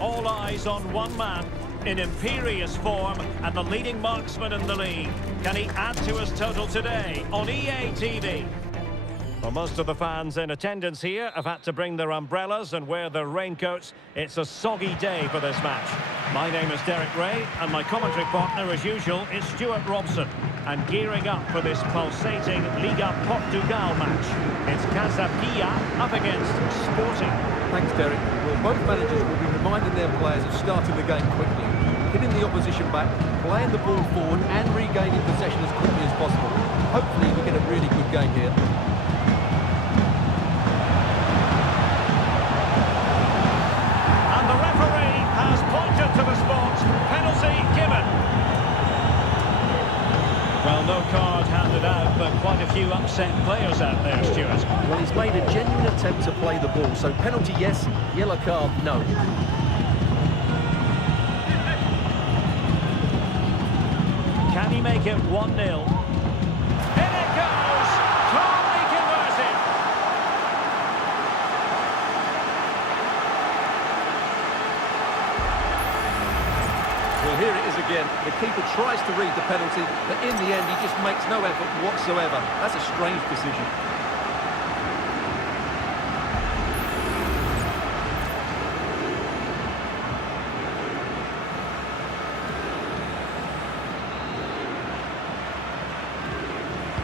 all eyes on one man in imperious form and the leading marksman in the league. Can he add to his total today on EA TV? Well, most of the fans in attendance here have had to bring their umbrellas and wear their raincoats. It's a soggy day for this match. My name is Derek Ray, and my commentary partner, as usual, is Stuart Robson. And gearing up for this pulsating Liga Portugal match, it's Casa up against Sporting. Thanks, Derek. Well, both managers will be reminding their players of starting the game quickly, hitting the opposition back, playing the ball forward and regaining possession as quickly as possible. Hopefully we get a really good game here. To the spot, penalty given. Well, no card handed out, but quite a few upset players out there, Stuart. Well, he's made a genuine attempt to play the ball, so penalty yes, yellow card no. Can he make it 1-0? In it goes! Calmly converted! Well, here it is again. The keeper tries to read the penalty, but in the end, he just makes no effort whatsoever. That's a strange decision.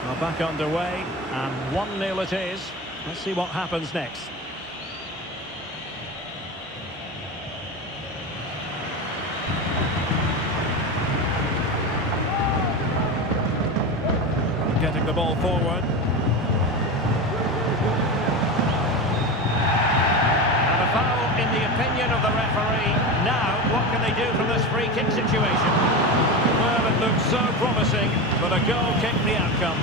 Well, back underway, and 1-0 it is. Let's see what happens next. Getting the ball forward. And a foul in the opinion of the referee. Now, what can they do from this free kick situation? Well, it looked so promising, but a goal kicked the outcome.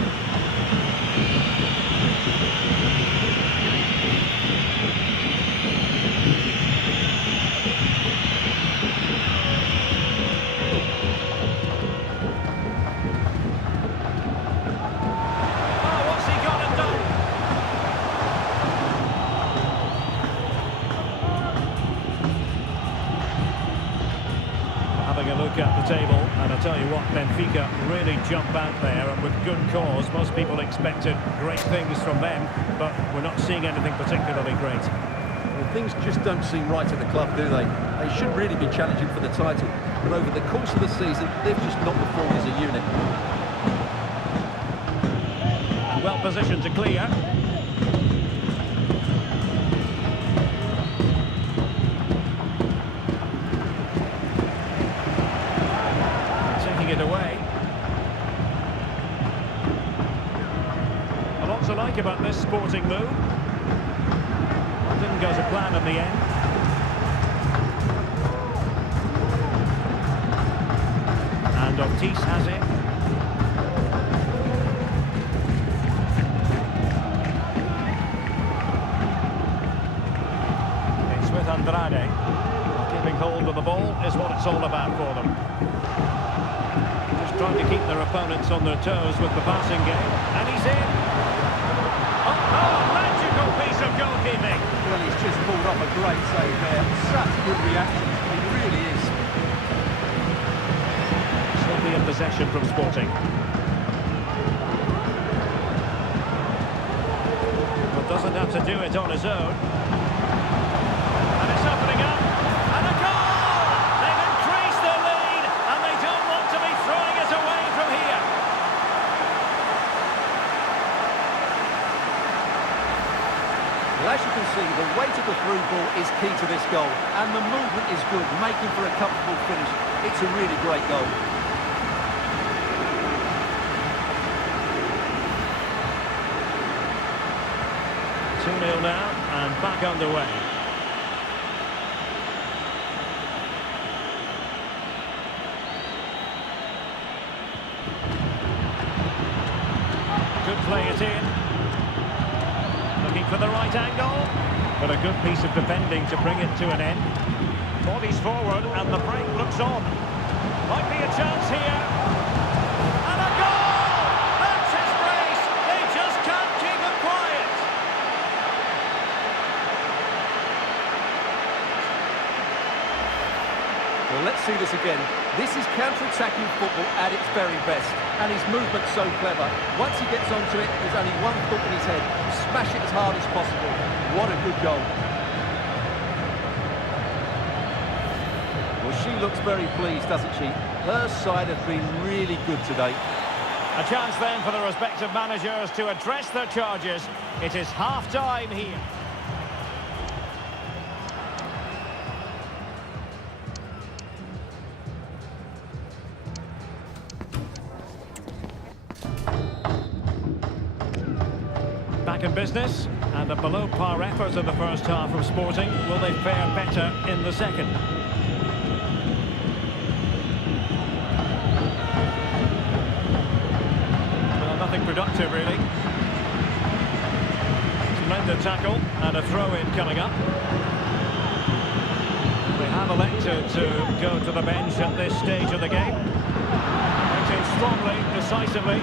At the table, and I'll tell you what, Benfica really jump out there, and with good cause. Most people expected great things from them, but we're not seeing anything particularly great. Well, things just don't seem right at the club, do they? They should really be challenging for the title, but over the course of the season, they've just not performed as a unit. And well positioned to clear. It away. A lot to like about this Sporting move. Well, didn't go to plan in the end. And Ortiz has it. It's with Andrade. Keeping hold of the ball is what it's all about for them. Trying to keep their opponents on their toes with the passing game, and he's in. Oh, magical piece of goalkeeping. Well, he's just pulled off a great save there. Such good reaction, he really is. Still be in possession from Sporting. But doesn't have to do it on his own. And it's opening up, and a goal! They've increased their lead, and they don't want to be throwing it away from here. Well, as you can see, the weight of the through ball is key to this goal, and the movement is good, making for a comfortable finish. It's a really great goal. Two-nil now, and back underway. Could play it in. Looking for the right angle, but a good piece of defending to bring it to an end. Bodies forward, and the break looks on. Might be a chance here. And a goal! That's his brace! They just can't keep him quiet. Well, let's see this again. This is counter-attacking football at its very best. And his movement's so clever. Once he gets onto it, there's only one thought in his head. Smash it as hard as possible. What a good goal. Well, she looks very pleased, doesn't she? Her side have been really good today. A chance then for the respective managers to address their charges. It is half-time here. Back in business, and a below-par effort in the first half from Sporting. Will they fare better in the second? Well, nothing productive, really. Splendid tackle, and a throw-in coming up. They have elected to go to the bench at this stage of the game. Acting strongly, decisively.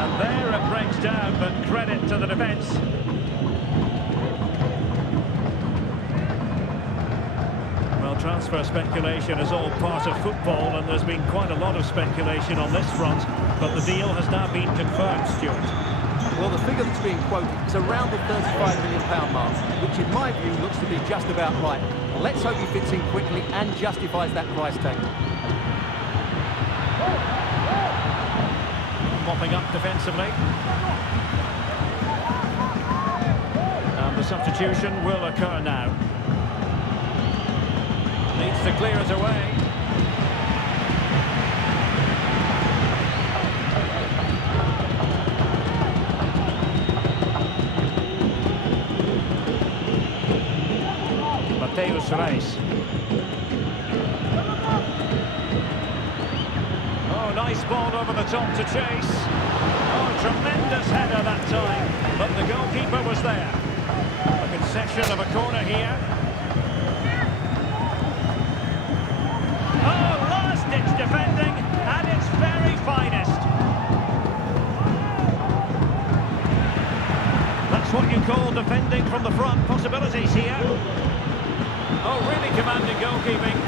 And there it breaks down, but credit to the defence. Well, transfer speculation is all part of football, and there's been quite a lot of speculation on this front, but the deal has now been confirmed, Stuart. Well, the figure that's being quoted is around the £35 million mark, which in my view looks to be just about right. Let's hope he fits in quickly and justifies that price tag. Mopping up defensively. And the substitution will occur now. Needs to clear it away. Mateus Reis. Oh, nice ball over the top to chase. Oh, tremendous header that time, but the goalkeeper was there. A concession of a corner here. Oh, last-ditch defending at its very finest. That's what you call defending from the front. Possibilities here. Oh, really commanding goalkeeping.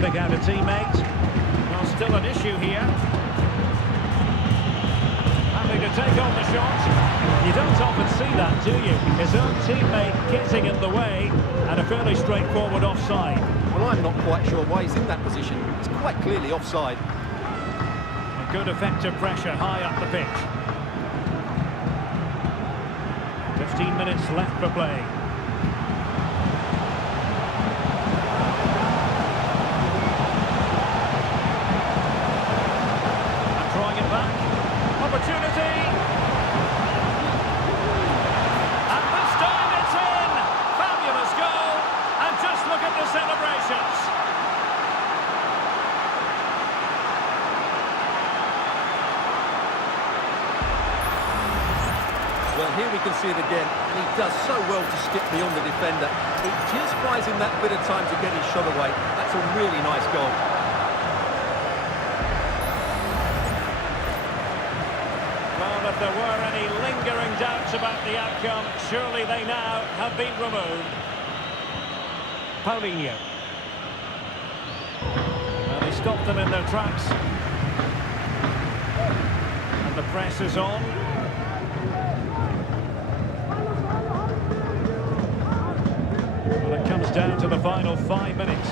Pick out a teammate. Well, still an issue here. Having to take on the shot. You don't often see that, do you? His own teammate getting in the way, and a fairly straightforward offside. Well, I'm not quite sure why he's in that position. It's quite clearly offside. A good effective pressure high up the pitch. 15 minutes left for play. Opportunity! And this time it's in! Fabulous goal! And just look at the celebrations! Well, here we can see it again, and he does so well to skip beyond the defender. It just buys him that bit of time to get his shot away. That's a really nice goal. If there were any lingering doubts about the outcome, surely they now have been removed. Paulinho. Well, he stopped them in their tracks. And the press is on. Well, it comes down to the final 5 minutes.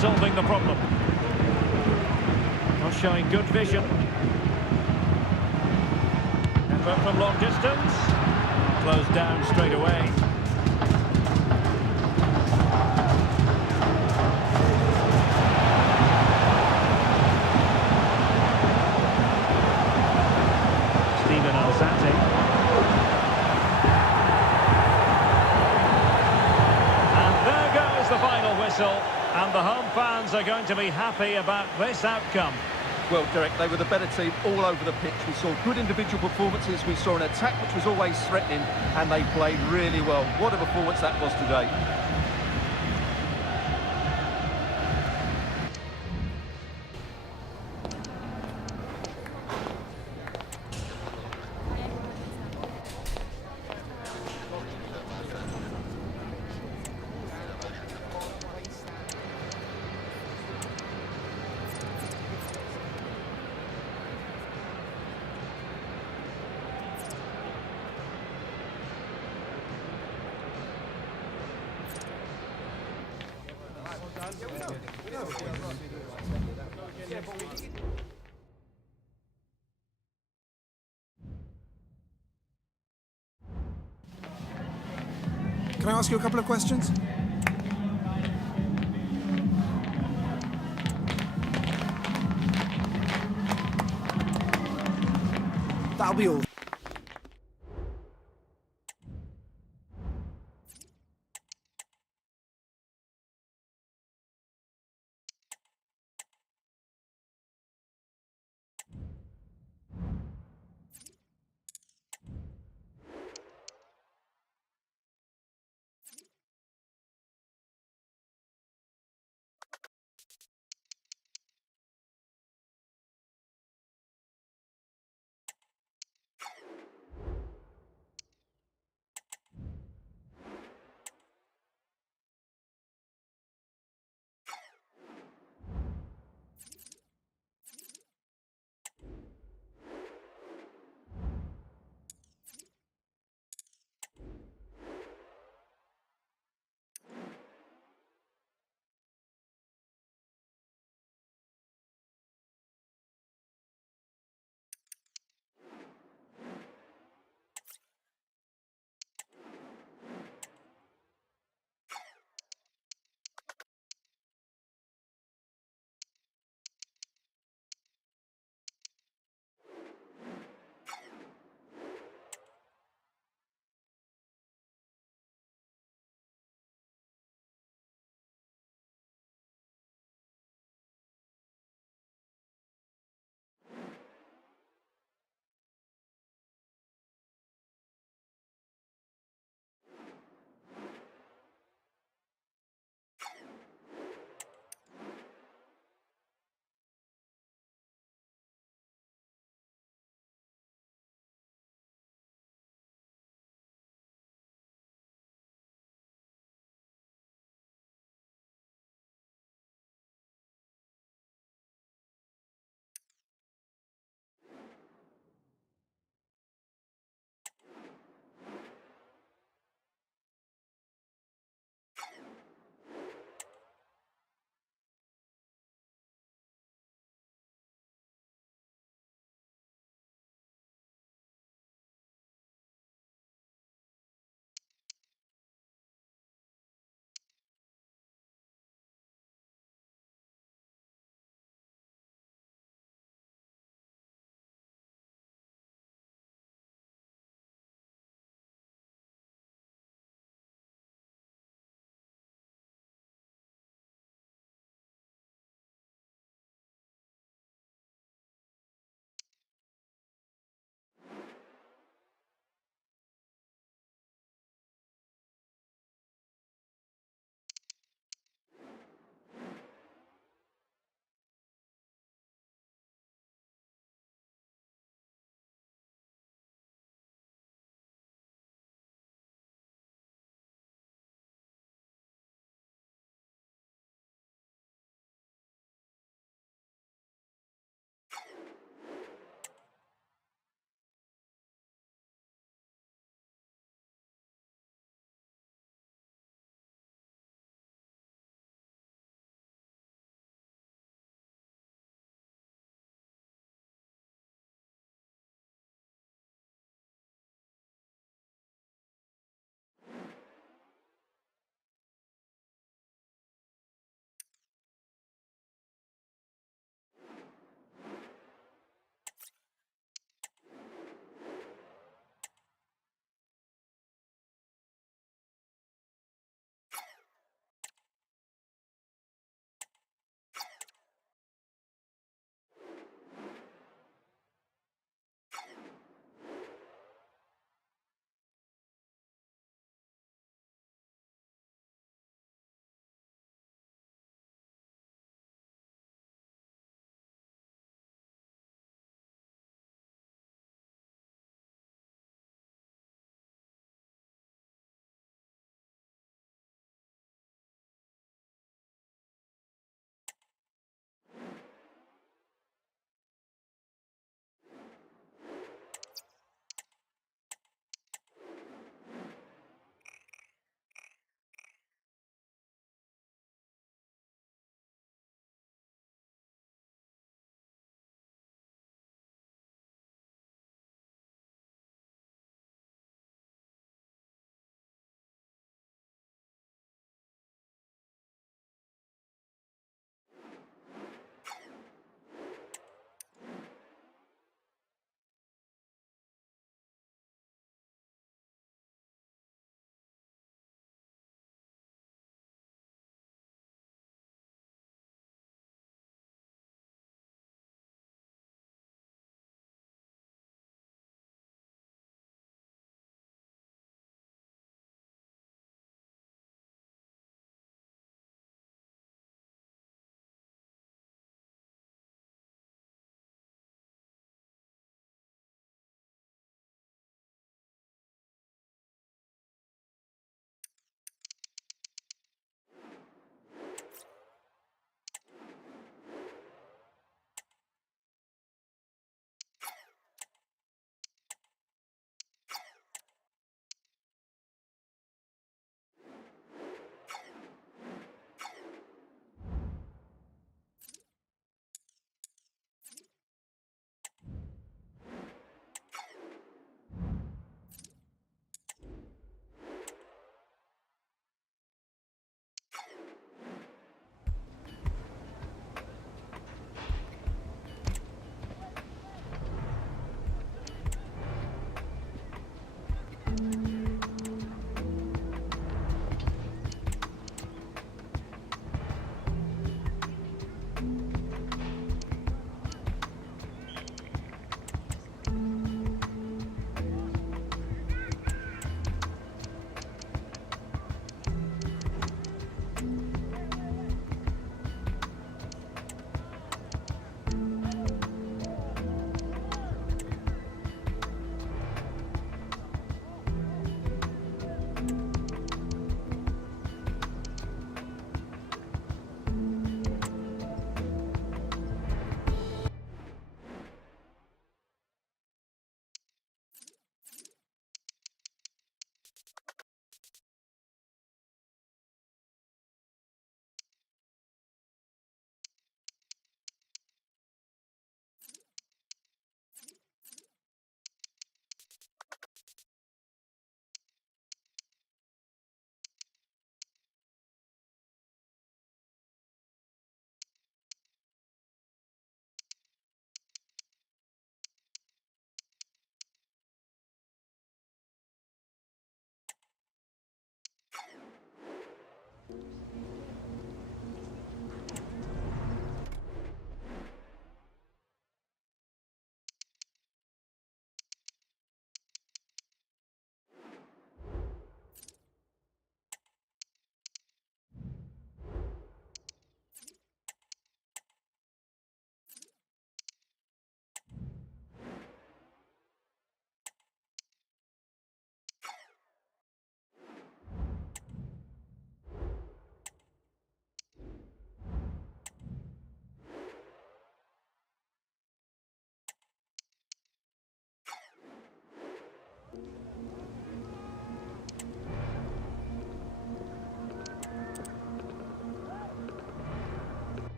Solving the problem. Not showing good vision. And effort from long distance. Closed down straight away. Steven Alzate. And there goes the final whistle. And the home fans are going to be happy about this outcome. Well, Derek, they were the better team all over the pitch. We saw good individual performances. We saw an attack which was always threatening, and they played really well. What a performance that was today. Can I ask you a couple of questions? That'll be all.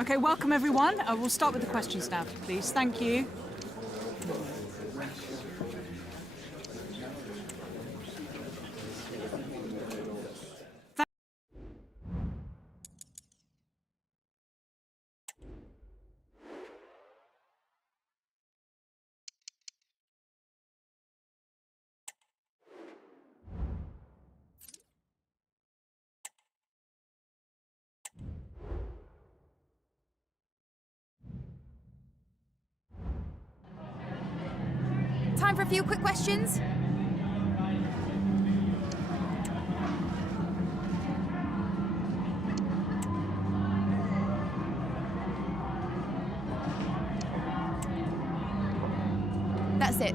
Okay, welcome everyone. We'll start with the questions now, please. Thank you. Time for a few quick questions. That's it.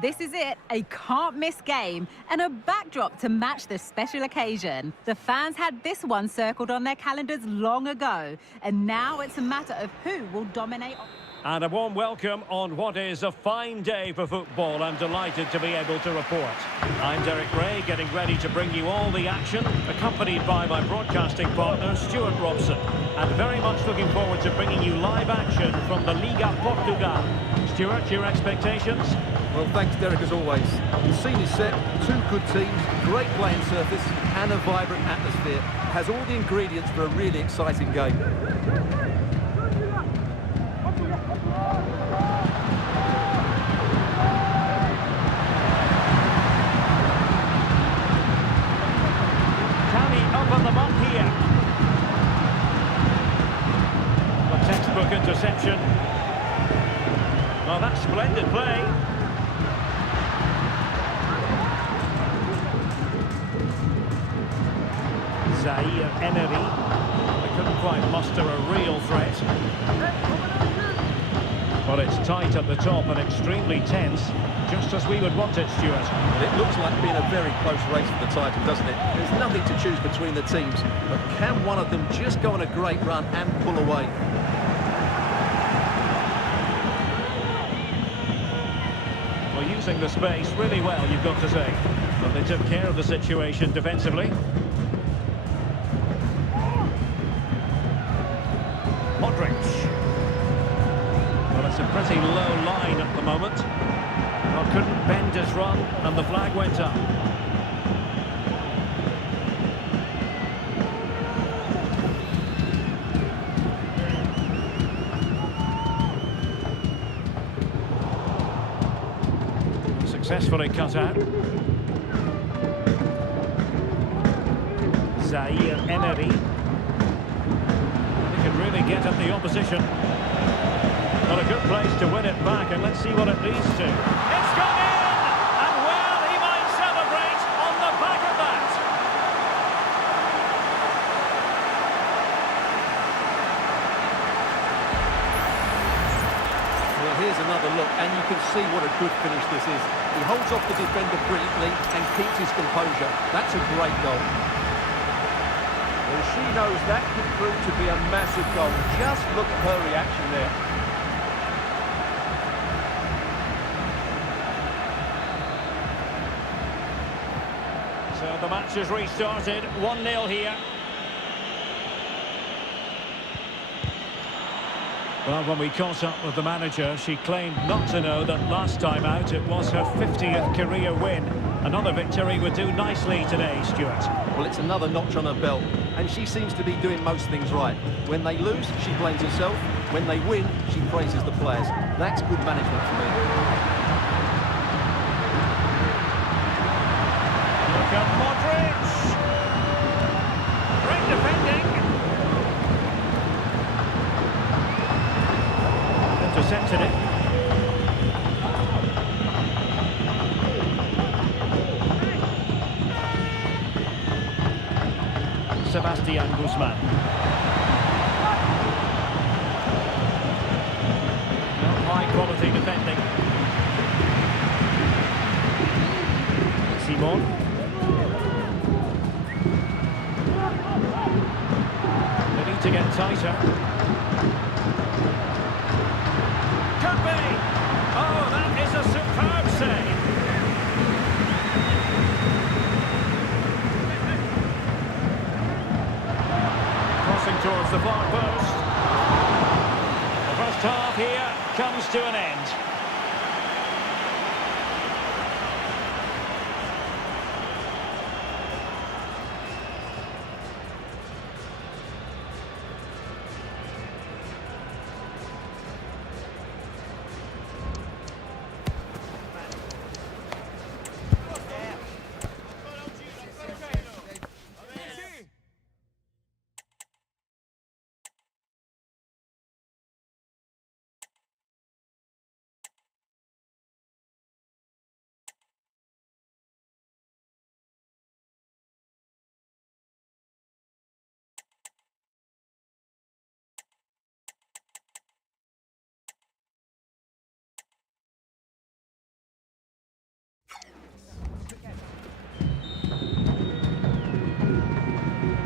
This is it, a can't-miss game and a backdrop to match the special occasion. The fans had this one circled on their calendars long ago, and now it's a matter of who will dominate. And a warm welcome on what is a fine day for football. I'm delighted to be able to report. I'm Derek Ray, getting ready to bring you all the action, accompanied by my broadcasting partner, Stuart Robson. And very much looking forward to bringing you live action from the Liga Portugal. Stuart, your expectations? Well, thanks, Derek, as always. The scene is set, two good teams, great playing surface, and a vibrant atmosphere. Has all the ingredients for a really exciting game. Up on the mark here. A textbook interception. Oh, that's splendid play. Zaire Emery. They couldn't quite muster a real threat. But it's tight at the top and extremely tense, just as we would want it, Stuart. Well, it looks like being a very close race for the title, doesn't it? There's nothing to choose between the teams, but can one of them just go on a great run and pull away? Well, using the space really well, you've got to say. But they took care of the situation defensively. Modric. Well, it's a pretty low line at the moment. Well, couldn't bend his run, and the flag went up. Successfully cut out. Zaire Emery. They can really get at the opposition. Well, a good place to win it back, and let's see what it leads to. It's gone in! And well, he might celebrate on the back of that. Well, here's another look, and you can see what a good finish this is. He holds off the defender brilliantly and keeps his composure. That's a great goal. Well, she knows that could prove to be a massive goal. Just look at her reaction there. So the match has restarted, 1-0 here. Well, when we caught up with the manager, she claimed not to know that last time out it was her 50th career win. Another victory would do nicely today, Stuart. Well, it's another notch on her belt, and she seems to be doing most things right. When they lose, she blames herself. When they win, she praises the players. That's good management for me. Look at Modric! Great defending! Intercepted it. Sebastian Guzman. High quality defending. Simon. They need to get tighter. Could be! Oh, that is a superb save! Crossing towards the far post. The first half here comes to an end.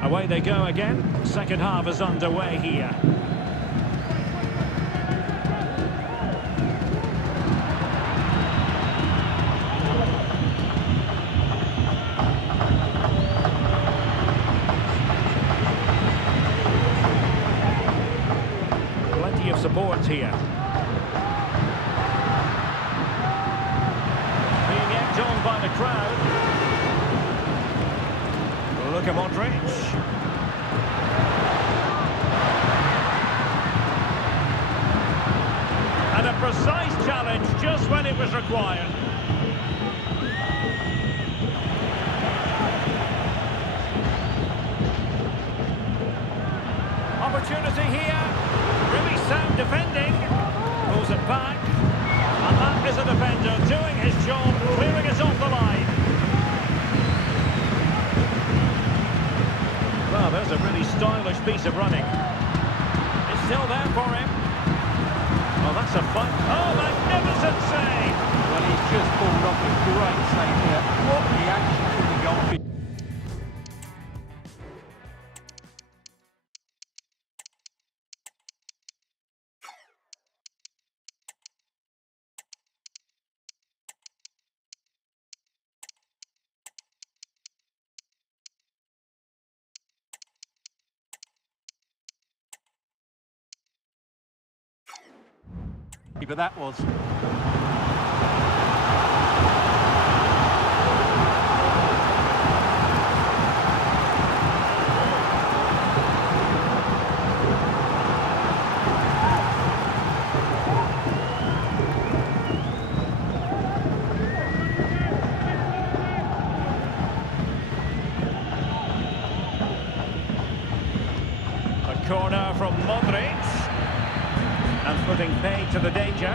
Away they go again. Second half is underway here. Plenty of support here. Being egged on by the crowd. Look at Modric. And a precise challenge just when it was required. Opportunity here. Really sound defending. Pulls it back. And that is a defender doing his job, clearing it off the line. Well, there's a really stylish piece of running. It's still there for him. Oh, that's a fun... Oh, magnificent save! Well, he's just pulled off a great save here. What reaction from the goalkeeper. But that was. A corner from Modric. And putting pay to the danger.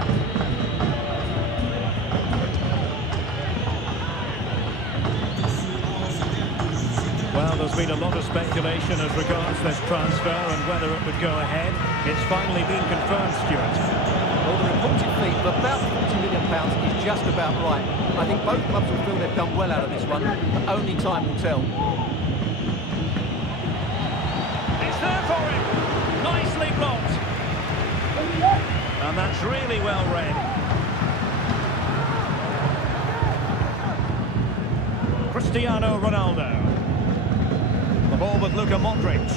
Well, there's been a lot of speculation as regards this transfer and whether it would go ahead. It's finally been confirmed, Stuart. Well, the reported fee of about £40 million is just about right. I think both clubs will feel they've done well out of this one, but only time will tell. It's there for him. Nicely blocked. And that's really well read. Cristiano Ronaldo. The ball with Luka Modric.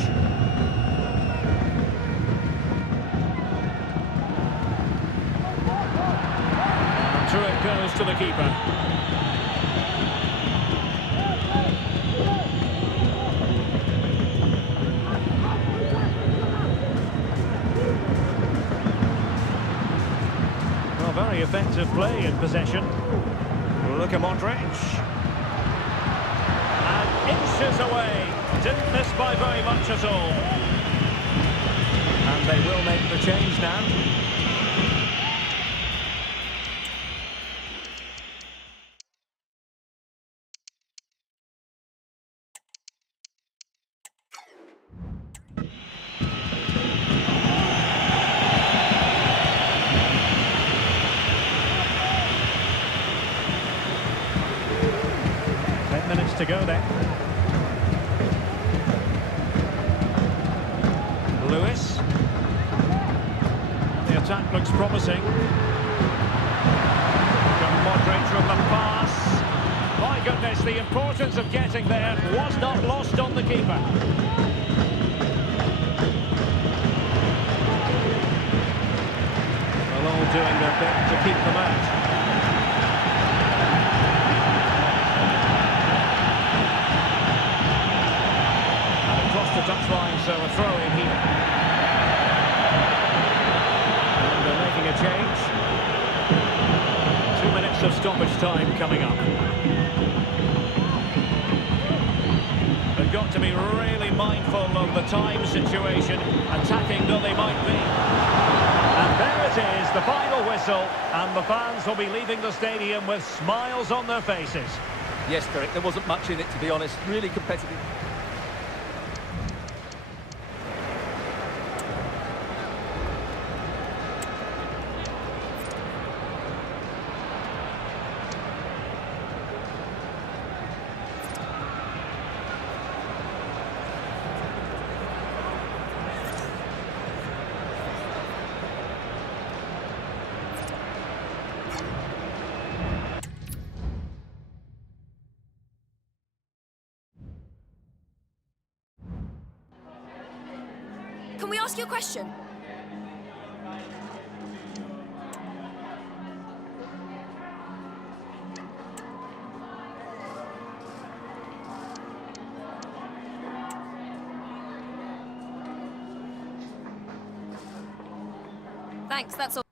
And through it goes to the keeper. Very effective play in possession. Look at Modric. And inches away. Didn't miss by very much at all. And they will make the change now. Minutes to go there. Lewis. The attack looks promising. Modric from the pass. My goodness, the importance of getting there was not lost on the keeper. Well, all doing their bit to keep them out. The touchline, so a throw in here. And they're making a change. 2 minutes of stoppage time coming up. They've got to be really mindful of the time situation, attacking though they might be. And there it is, the final whistle, and the fans will be leaving the stadium with smiles on their faces. Yes, Derek, there wasn't much in it, to be honest. Really competitive. Can we ask you a question? Thanks, that's all.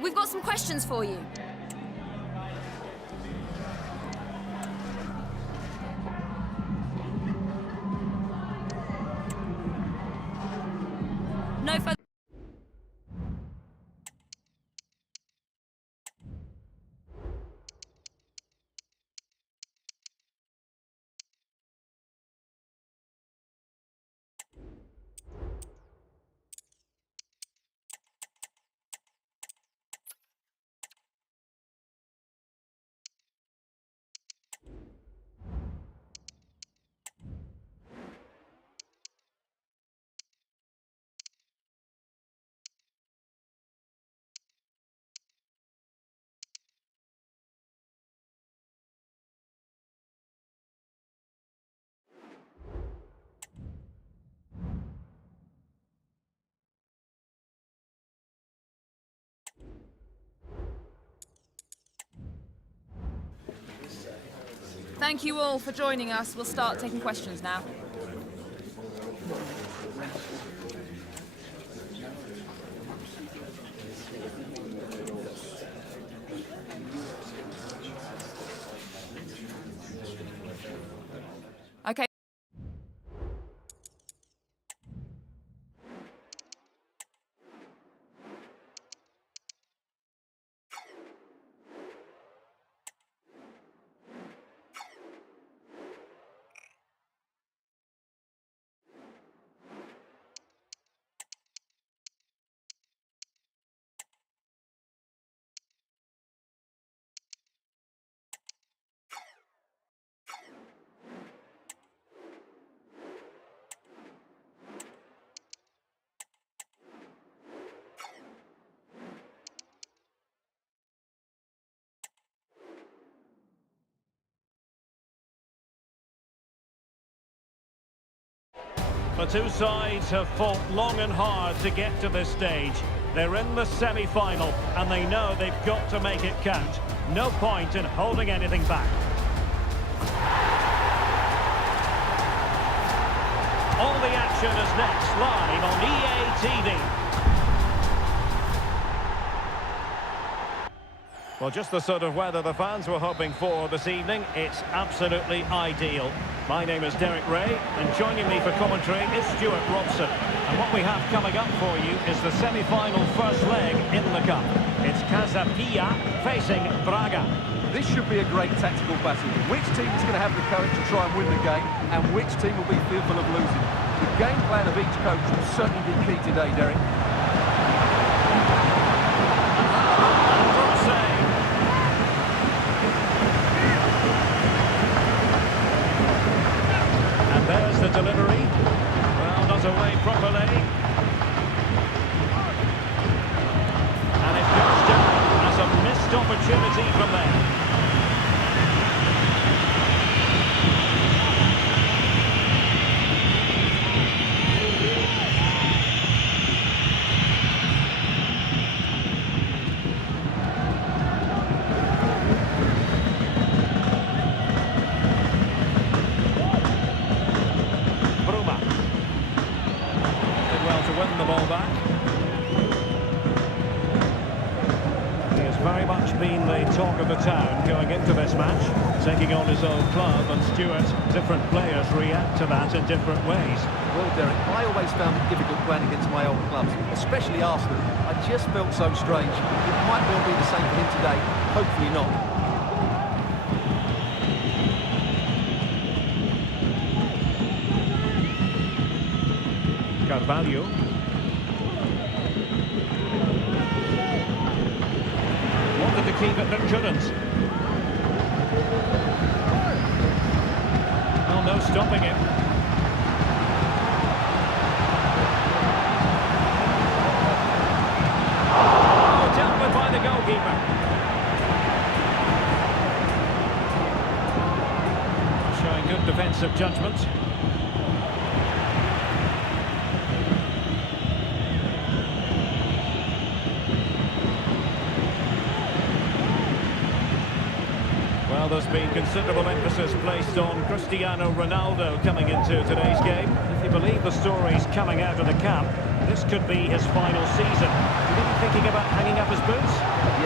We've got some questions for you. No further... Thank you all for joining us. We'll start taking questions now. Okay. The two sides have fought long and hard to get to this stage. They're in the semi-final, and they know they've got to make it count. No point in holding anything back. All the action is next, live on EA TV. Well, just the sort of weather the fans were hoping for this evening. It's absolutely ideal. My name is Derek Ray, and joining me for commentary is Stuart Robson. And what we have coming up for you is the semi-final first leg in the Cup. It's Casa facing Braga. This should be a great tactical battle. Which team is going to have the courage to try and win the game, and which team will be fearful of losing? The game plan of each coach will certainly be key today, Derek. There's the delivery. Well, not away properly. And it goes down as a missed opportunity from there. Win the ball back. He has very much been the talk of the town going into this match, taking on his old club, and Stuart, different players react to that in different ways. Well, Derek, I always found it difficult playing against my old clubs, especially Arsenal. I just felt so strange. It might well be the same for him today. Hopefully not. Carvalho. Wanted to keep it, but couldn't. Well, no stopping him. Oh, dealt with by the goalkeeper. Showing good defensive judgment. Well, there's been considerable emphasis placed on Cristiano Ronaldo coming into today's game. If you believe the stories coming out of the camp, this could be his final season. Could he be thinking about hanging up his boots?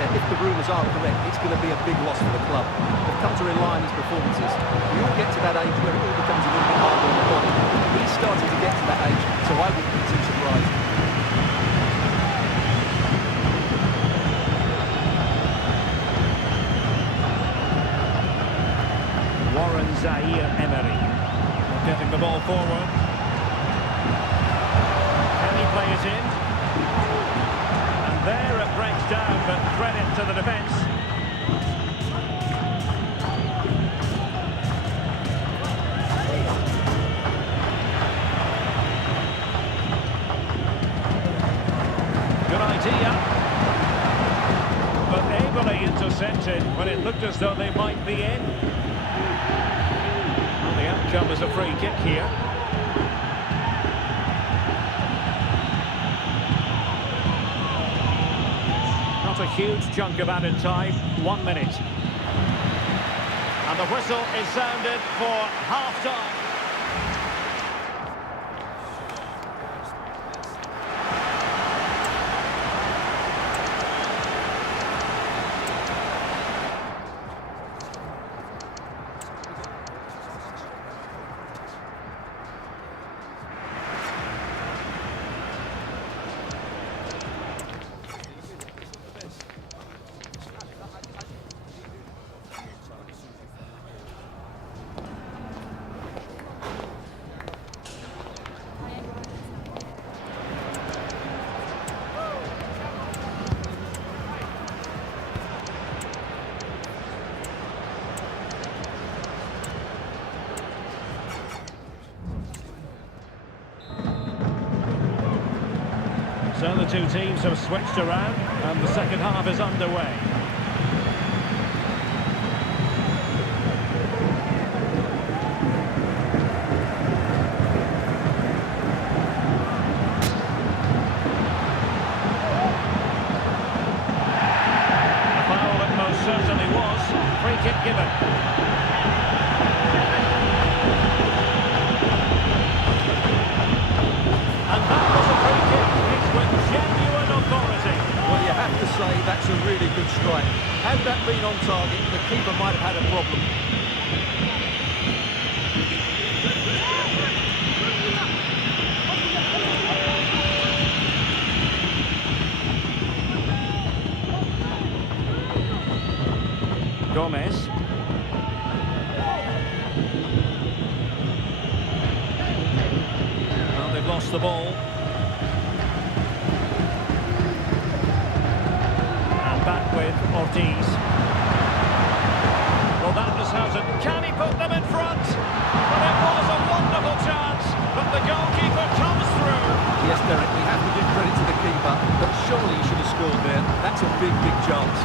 Yeah, if the rumours are correct, it's going to be a big loss for the club. They've come to rely on his performances. We all get to that age where it all becomes a little bit harder on the body. He's starting to get to that age, so I wouldn't be too surprised. Emery getting the ball forward. Can he play it in? And there it breaks down, but credit to the defence. Good idea, but ably intercepted when it looked as though they might be in. The outcome is a free kick here. Not a huge chunk of added time, 1 minute. And the whistle is sounded for half-time. So the two teams have switched around and the second half is underway. A foul it most certainly was. Free kick given. And that was a free kick. With genuine authority. Well, you have to say that's a really good strike. Had that been on target, the keeper might have had a problem. Gomez. Well, they've lost the ball. And back with Ortiz. Well, that was Housen. Can he put them in front? Well, it was a wonderful chance, but the goalkeeper comes through. Yes, Derek, we have to give credit to the keeper, but surely he should have scored there. That's a big, big chance.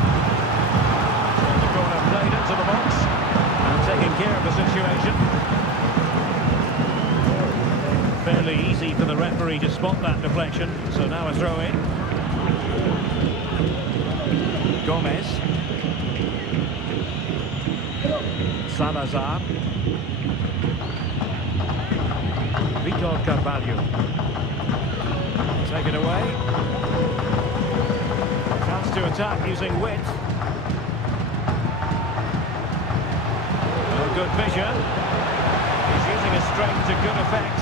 The corner played into the box and taking care of the situation. Fairly easy for the referee to spot that deflection, so now a throw in. Gomez. Salazar. Vitor Carvalho. Take it away. Chance to attack using width. Good vision. He's using his strength to good effect.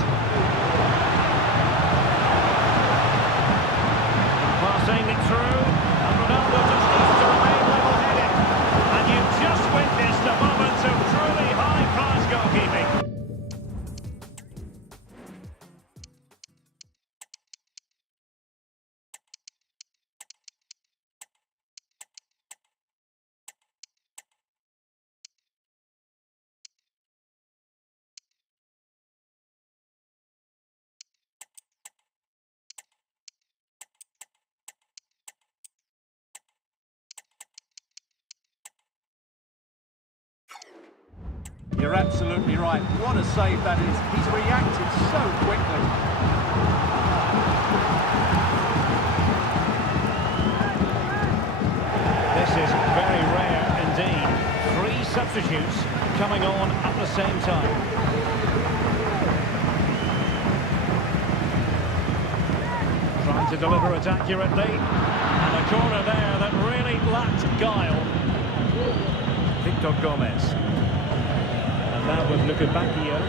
Passing it through, and Ronaldo just needs to remain level-headed. And you've just witnessed a moment of truly high-class goalkeeping. You're absolutely right. What a save that is. He's reacted so quickly. This is very rare indeed. 3 substitutes coming on at the same time. Trying to deliver it accurately. And a corner there that really lacked guile. Victor Gomez. And now with Luka Bacchio.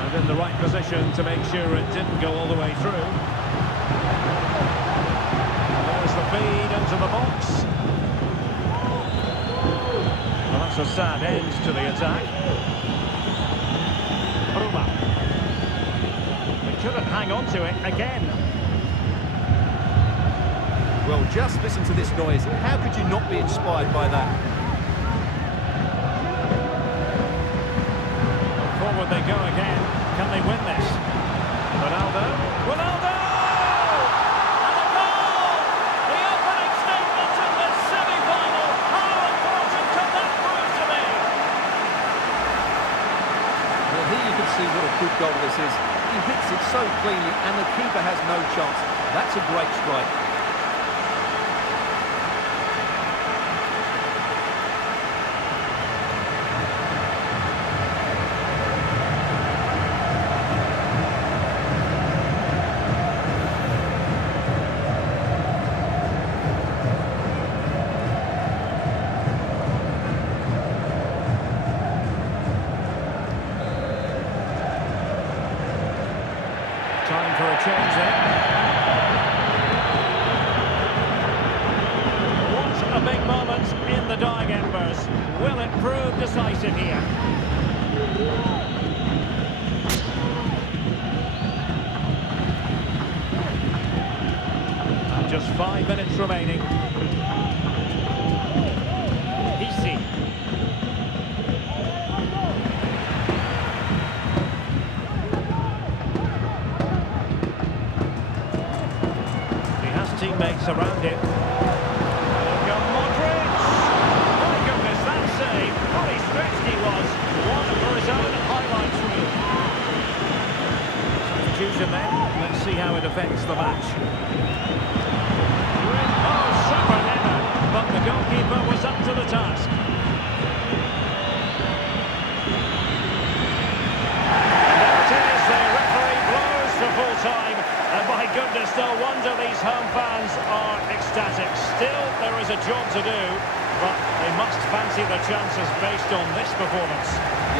And in the right position to make sure it didn't go all the way through. And there's the feed into the box. Well, that's a sad end to the attack. Roma. They couldn't hang on to it again. Well, just listen to this noise. How could you not be inspired by that? Forward they go again. Can they win this? Ronaldo. Ronaldo! And a goal! The opening statement of the semi-final. How important can that prove to be? Well, here you can see what a good goal this is. He hits it so cleanly and the keeper has no chance. That's a great strike. Time for a change there. What a big moment in the dying embers. Will it prove decisive here? And just 5 minutes remaining. Easy. Teammates around him. Look at Modric! My goodness, that save! Fully stretched he was. One for his own highlights reel. Substitution then. Let's see how it affects the match. Oh, super header! But the goalkeeper was up to the task. And there it is. The referee blows for full time. And my goodness, though, job to do, but they must fancy the chances based on this performance.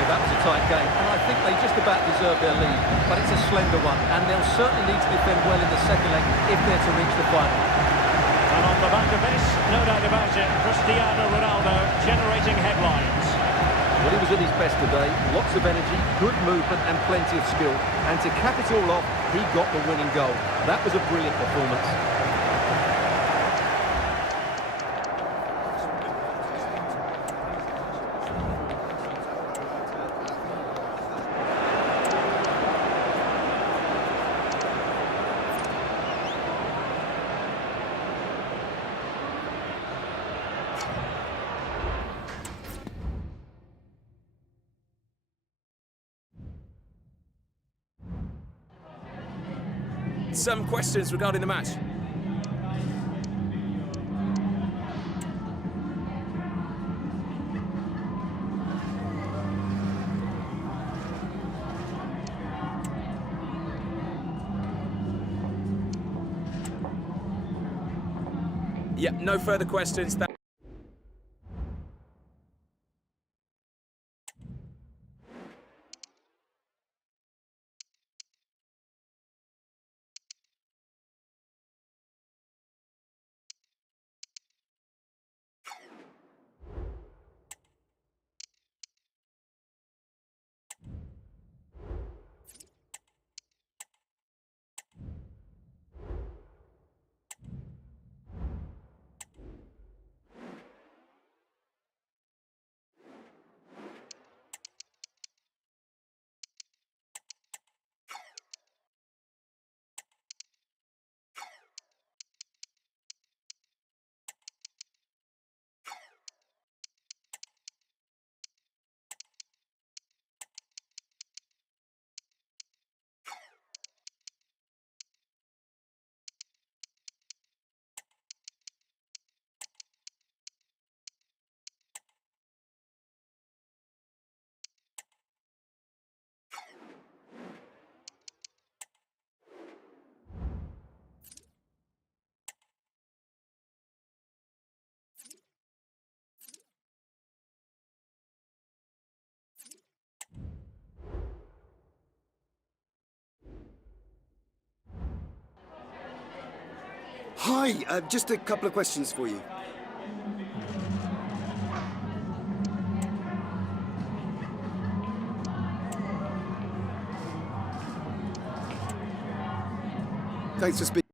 Yeah, that was a tight game, and I think they just about deserve their lead, but it's a slender one, and they'll certainly need to defend well in the second leg if they're to reach the final. And on the back of this, no doubt about it, Cristiano Ronaldo generating headlines. Well, he was at his best today. Lots of energy, good movement and plenty of skill. And to cap it all off, he got the winning goal. That was a brilliant performance. Some questions regarding the match. Yep, no further questions. Hi, just a couple of questions for you. Thanks for speaking.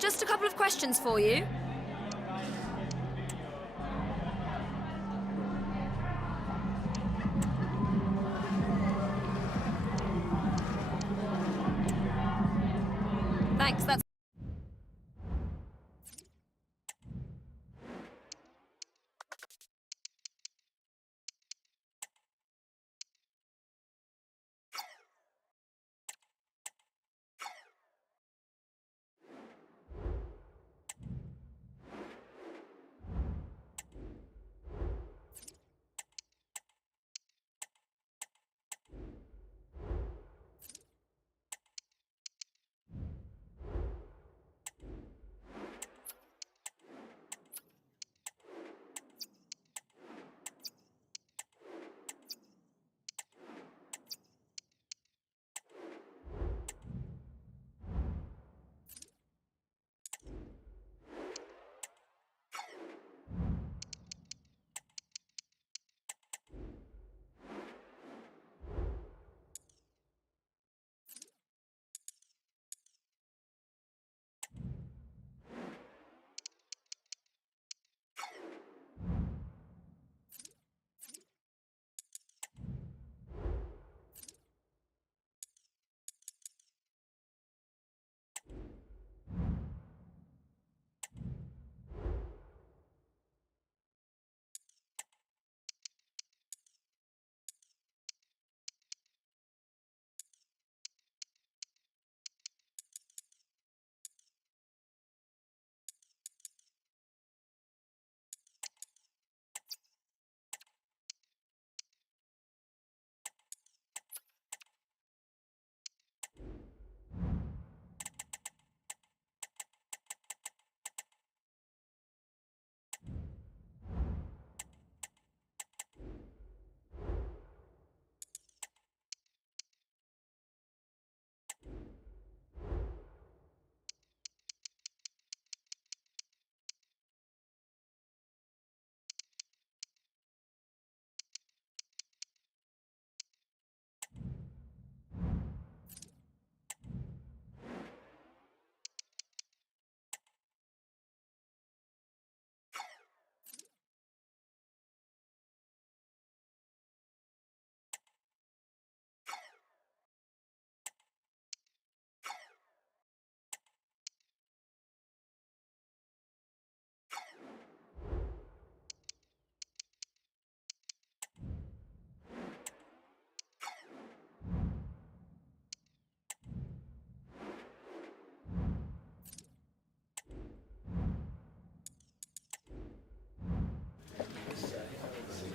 Just a couple of questions for you. Thanks, that's...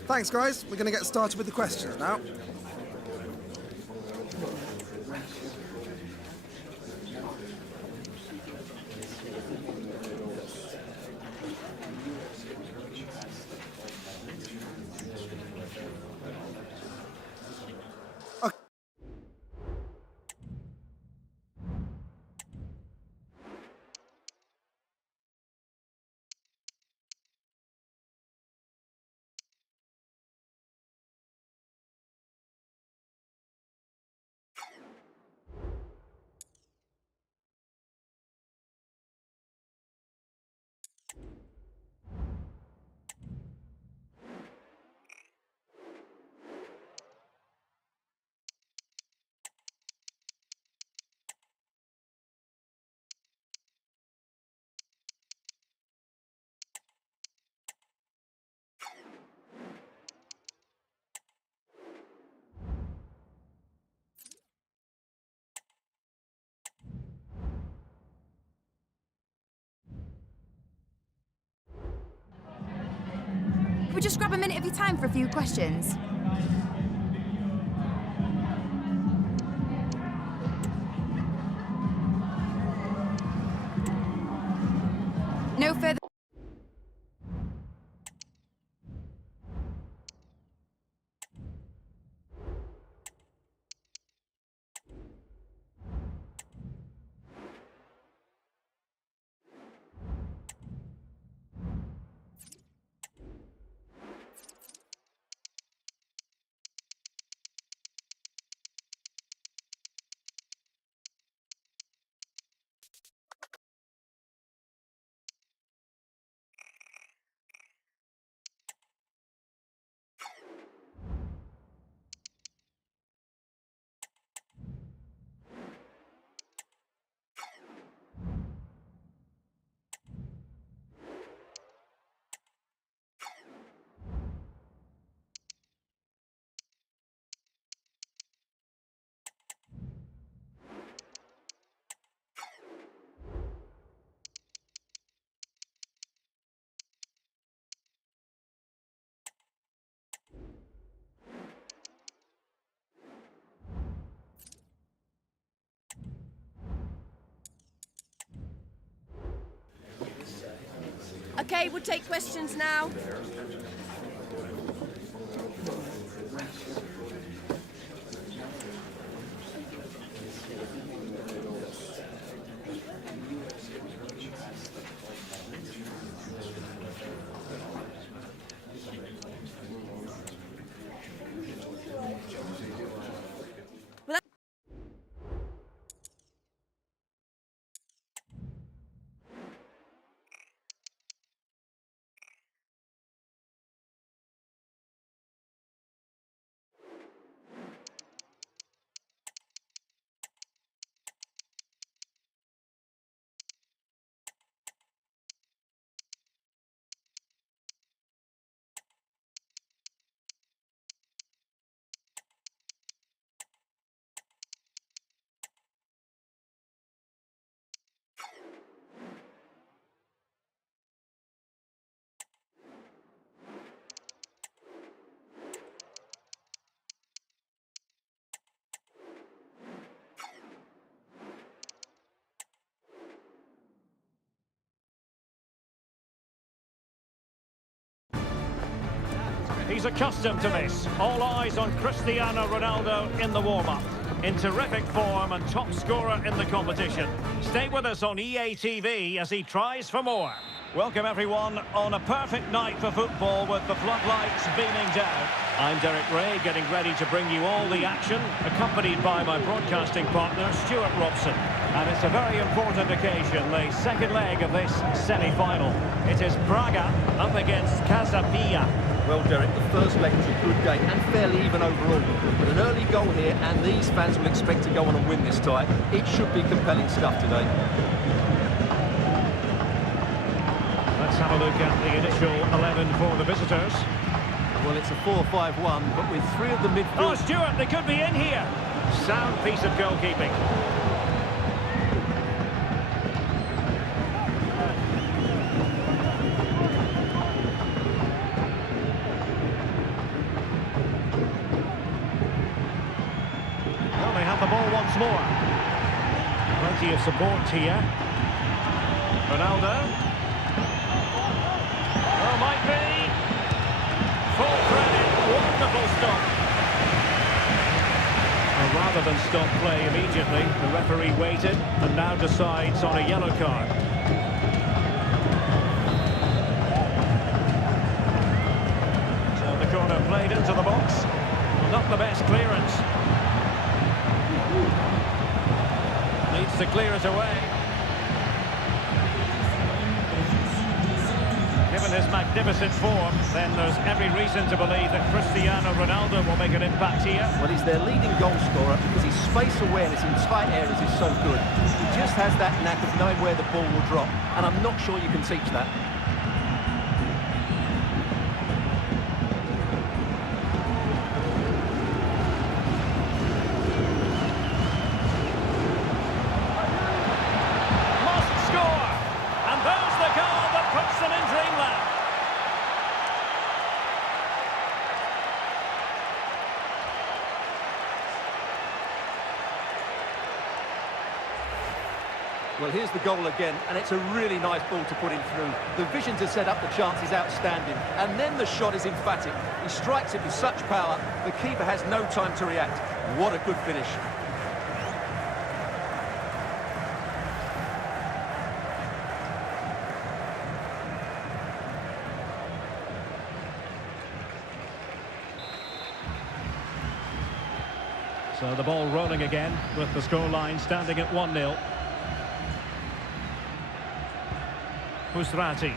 Thanks, guys. We're going to get started with the questions now. Could we just grab a minute of your time for a few questions? No further... Okay, we'll take questions now. He's accustomed to this. All eyes on Cristiano Ronaldo in the warm-up. In terrific form and top scorer in the competition. Stay with us on EA TV as he tries for more. Welcome everyone on a perfect night for football with the floodlights beaming down. I'm Derek Ray, getting ready to bring you all the action, accompanied by my broadcasting partner, Stuart Robson. And it's a very important occasion, the second leg of this semi-final. It is Braga up against Casa. Well, Derek, the first leg was a good game and fairly even overall. But an early goal here, and these fans will expect to go on and win this tie. It should be compelling stuff today. Let's have a look at the initial 11 for the visitors. Well, it's a 4-5-1, but with three of the midfield... Oh, Stuart, they could be in here. Sound piece of goalkeeping. The ball once more. Plenty of support here. Ronaldo. Oh, might be. Full credit. Wonderful stop. Well, rather than stop play immediately, the referee waited and now decides on a yellow card. So the corner played into the box. Not the best clearance. Needs to clear it away. Given his magnificent form, then there's every reason to believe that Cristiano Ronaldo will make an impact here. Well, he's their leading goal scorer because his space awareness in tight areas is so good. He just has that knack of knowing where the ball will drop, and I'm not sure you can teach that. Well, here's the goal again, and it's a really nice ball to put him through. The vision to set up the chance is outstanding, and then the shot is emphatic. He strikes it with such power, the keeper has no time to react. What a good finish. So the ball rolling again, with the scoreline standing at 1-0. Musrati.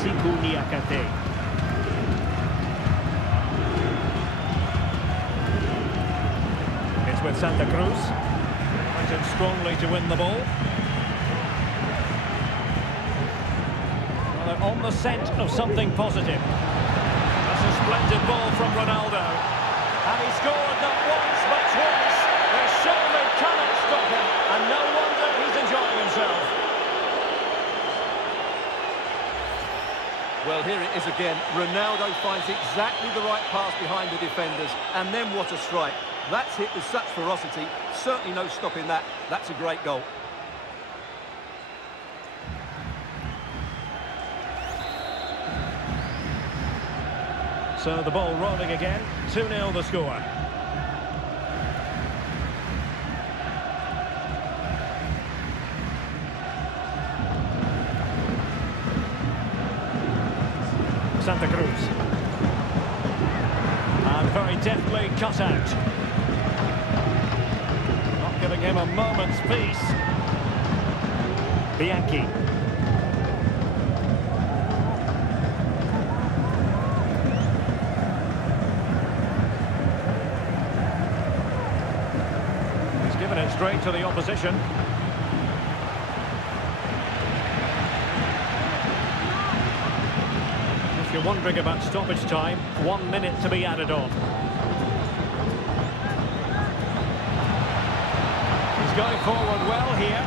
Siku Niakate. It's with Santa Cruz. Fighting strongly to win the ball. Well, they're on the scent of something positive. That's a splendid ball from Ronaldo. And he scored not once but twice. They surely cannot stop him, and no wonder he's enjoying himself. Well, here it is again. Ronaldo finds exactly the right pass behind the defenders, and then what a strike. That's hit with such ferocity. Certainly no stopping that. That's a great goal. So the ball rolling again. 2-0 the score. Santa Cruz. And very deftly cut out. Not giving him a moment's peace. Bianchi. He's given it straight to the opposition. If you're wondering about stoppage time, 1 minute to be added on. He's going forward well here.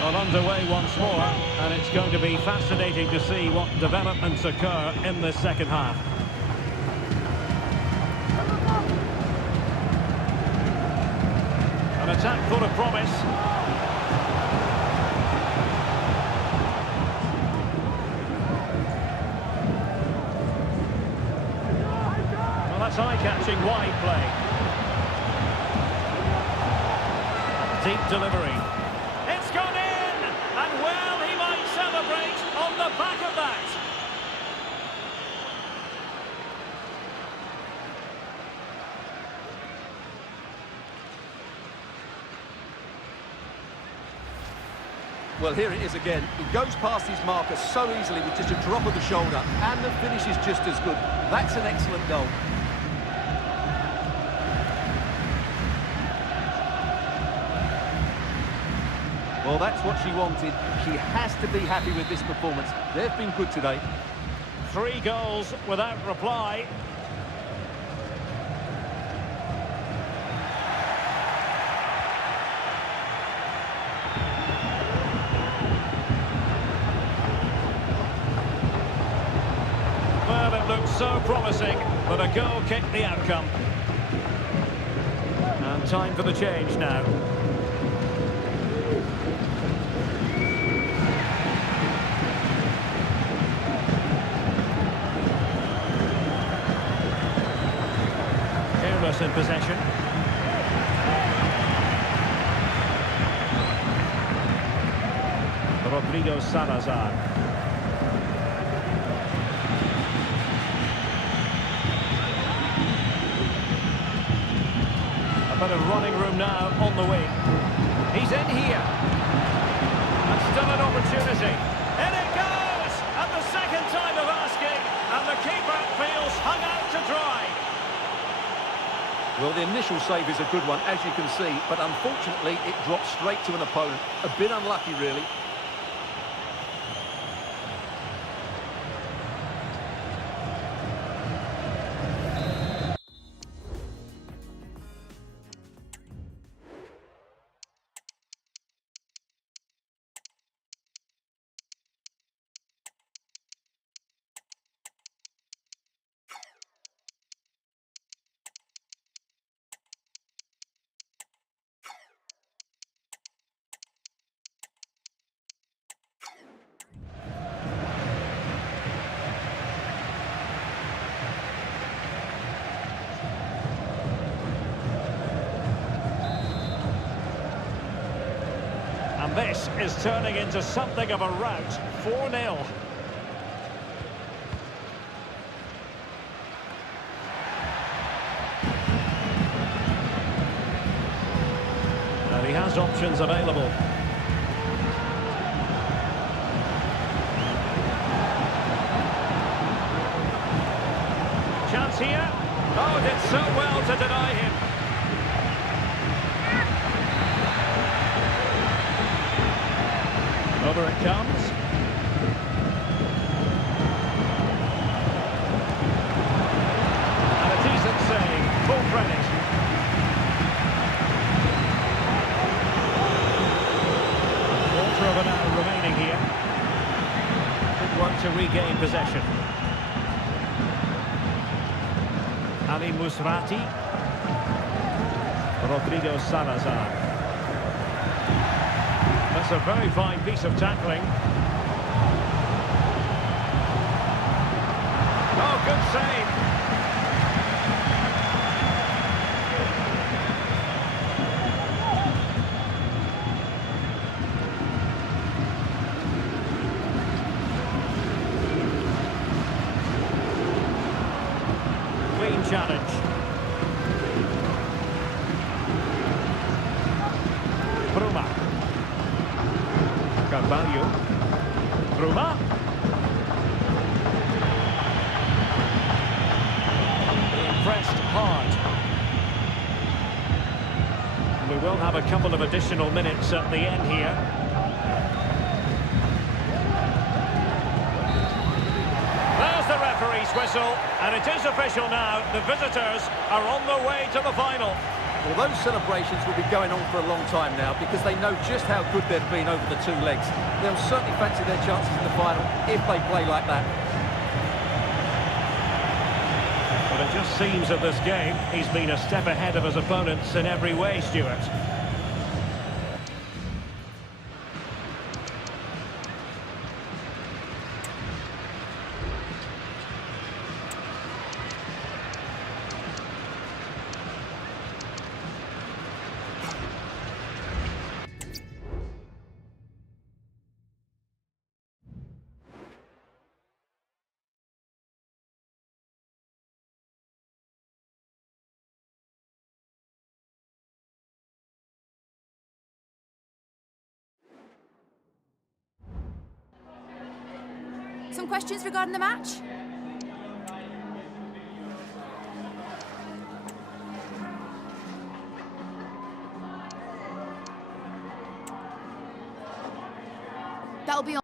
Well, underway once more, and it's going to be fascinating to see what developments occur in the second half. An attack full of promise. Well, that's eye-catching wide play. Deep delivery. It's gone in! And well, he might celebrate on the back of that. Well, here it is again. He goes past his marker so easily with just a drop of the shoulder, and the finish is just as good. That's an excellent goal. Well, that's what she wanted. She has to be happy with this performance. They've been good today. 3 goals without reply. Well, it looked so promising, but a goal kicked the outcome. And time for the change now. Careless in possession. Rodrigo Salazar. A bit of running room now on the wing. He's in here. And still an opportunity. In it goes! At the second time of asking, and the keeper feels hung out to dry. Well, the initial save is a good one, as you can see, but unfortunately it dropped straight to an opponent. A bit unlucky, really. And this is turning into something of a rout. 4-0. And he has options available. Chance here. Oh, did so well to deny him. Over it comes. And a decent save. Full credit. Quarter of an hour remaining here. work to regain possession. Ali Musrati. Rodrigo Salazar. That's a very fine piece of tackling. Oh, good save. Clean challenge. Bruma. Carvalho. Bruma. Pressed hard. We will have a couple of additional minutes at the end here. There's the referee's whistle, and it is official now. The visitors are on their way to the final. Well, those celebrations will be going on for a long time now because they know just how good they've been over the two legs. They'll certainly fancy their chances in the final if they play like that. But it just seems that this game, he's been a step ahead of his opponents in every way, Stuart. Some questions regarding the match? That'll be on.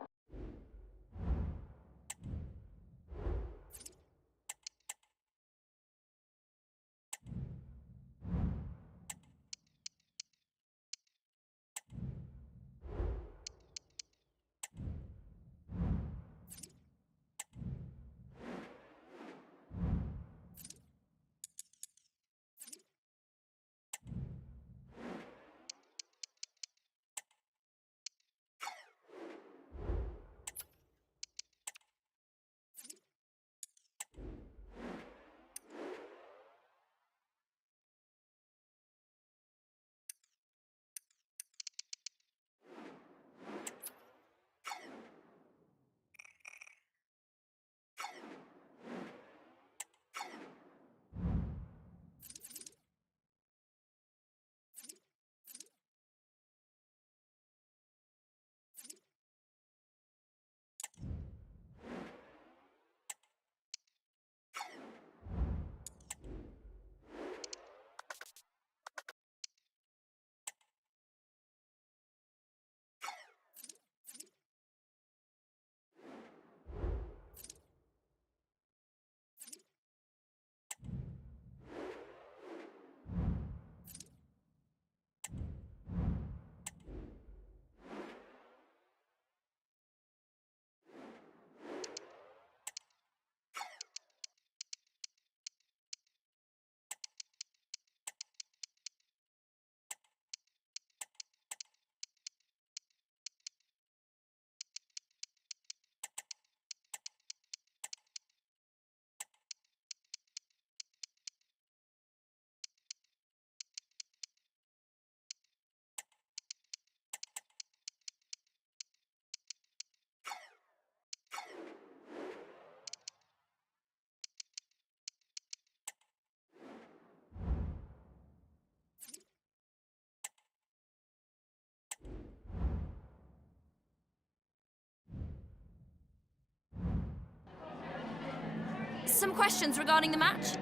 Some questions regarding the match?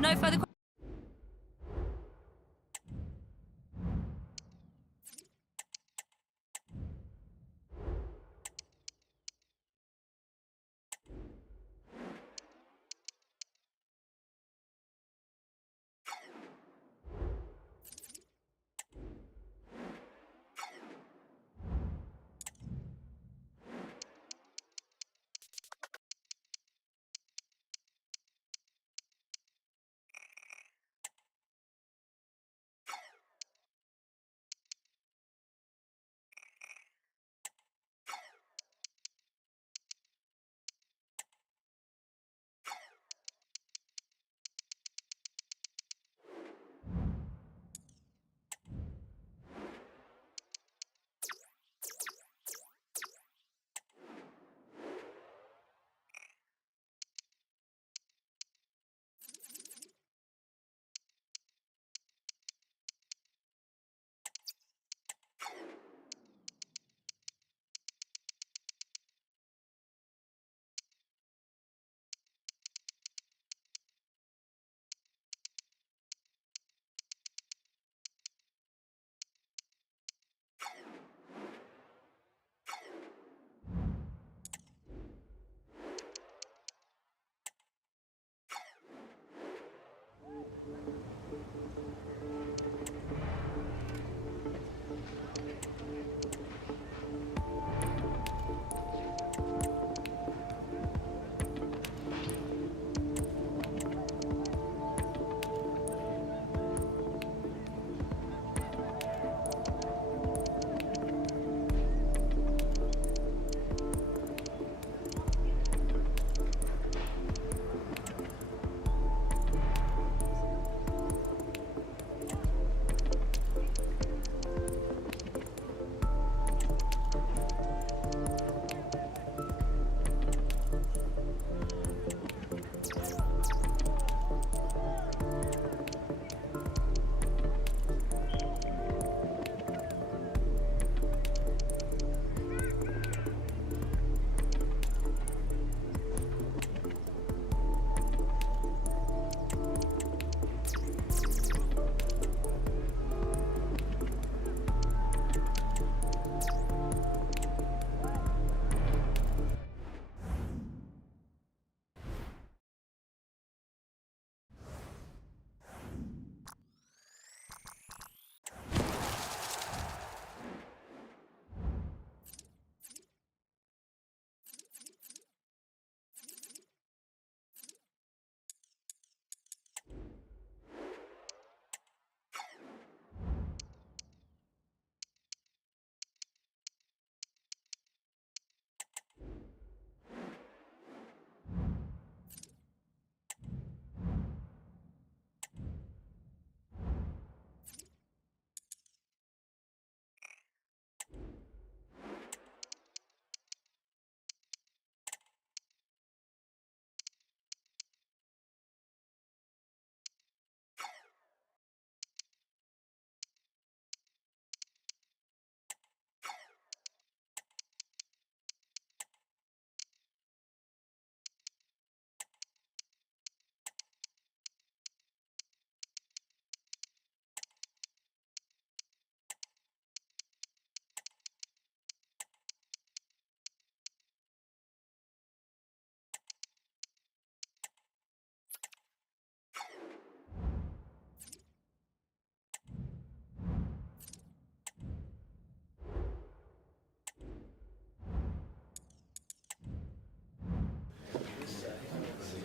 No further questions.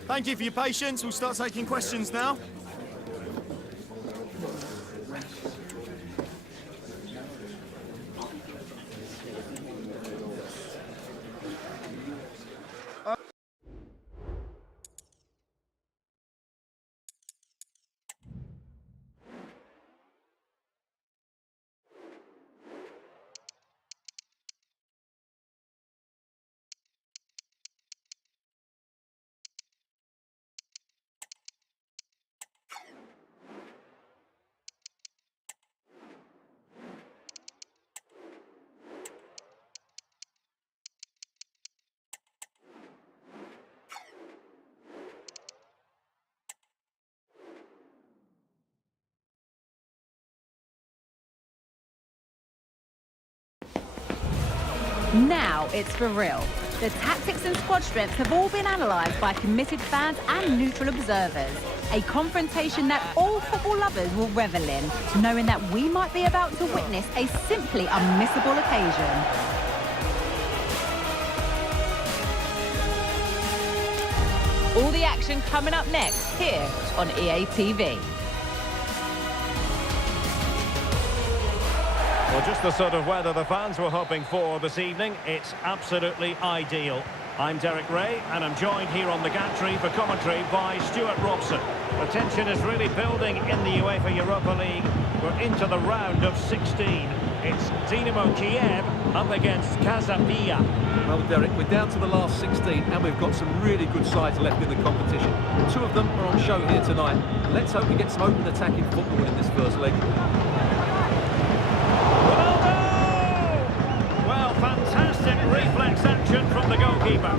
Thank you for your patience. We'll start taking questions now. Now it's for real. The tactics and squad strengths have all been analysed by committed fans and neutral observers. A confrontation that all football lovers will revel in, knowing that we might be about to witness a simply unmissable occasion. All the action coming up next here on EA TV. Well, just the sort of weather the fans were hoping for this evening. It's absolutely ideal. I'm Derek Ray, and I'm joined here on the gantry for commentary by Stuart Robson. The tension is really building in the UEFA Europa League. We're into the round of 16. It's Dynamo Kiev up against Casa. Well, Derek, we're down to the last 16, and we've got some really good sides left in the competition. Two of them are on show here tonight. Let's hope we get some open attacking football in this first leg. Fantastic reflex action from the goalkeeper.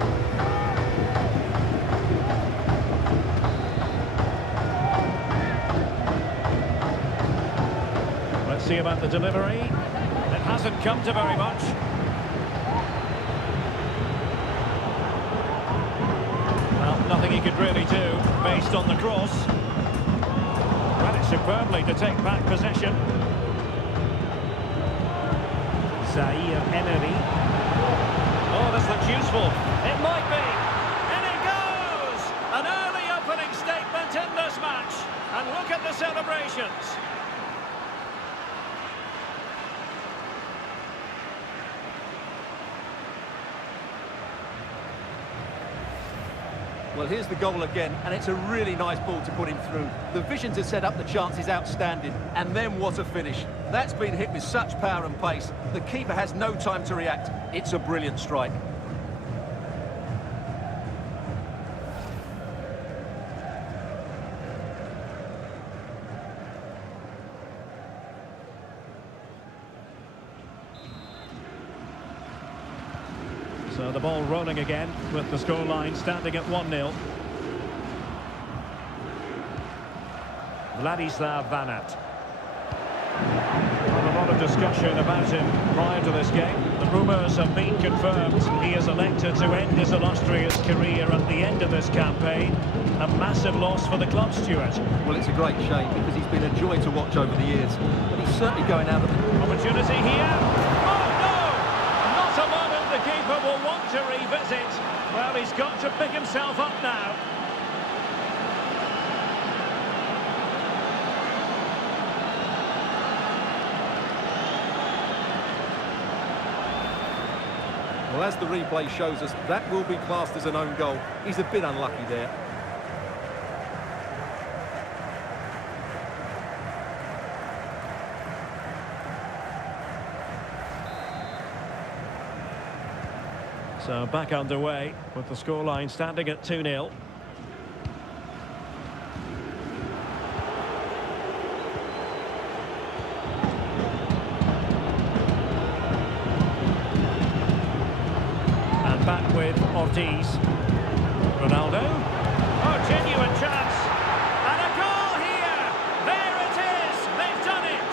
Let's see about the delivery. It hasn't come to very much. Well, nothing he could really do based on the cross. Ran it superbly to take back possession. Zaire Emery. Oh, this looks useful. It might be. And it goes! An early opening statement in this match. And look at the celebrations. Well, here's the goal again, and it's a really nice ball to put him through. The vision to set up the chance is outstanding, and then what a finish. That's been hit with such power and pace. The keeper has no time to react. It's a brilliant strike. So the ball rolling again with the scoreline standing at 1-0. Vladislav Vanat. Well, a lot of discussion about him prior to this game. The rumours have been confirmed. He has elected to end his illustrious career at the end of this campaign. A massive loss for the club, Stuart. Well, it's a great shame because he's been a joy to watch over the years. But he's certainly going out of the... Opportunity here. Oh, no! Not a moment the keeper will want to revisit. Well, he's got to pick himself up now. Well, as the replay shows us, that will be classed as an own goal. He's a bit unlucky there. So back underway with the scoreline standing at 2-0. And back with Ortiz. Ronaldo. Oh, genuine chance. And a goal here. There it is. They've done it.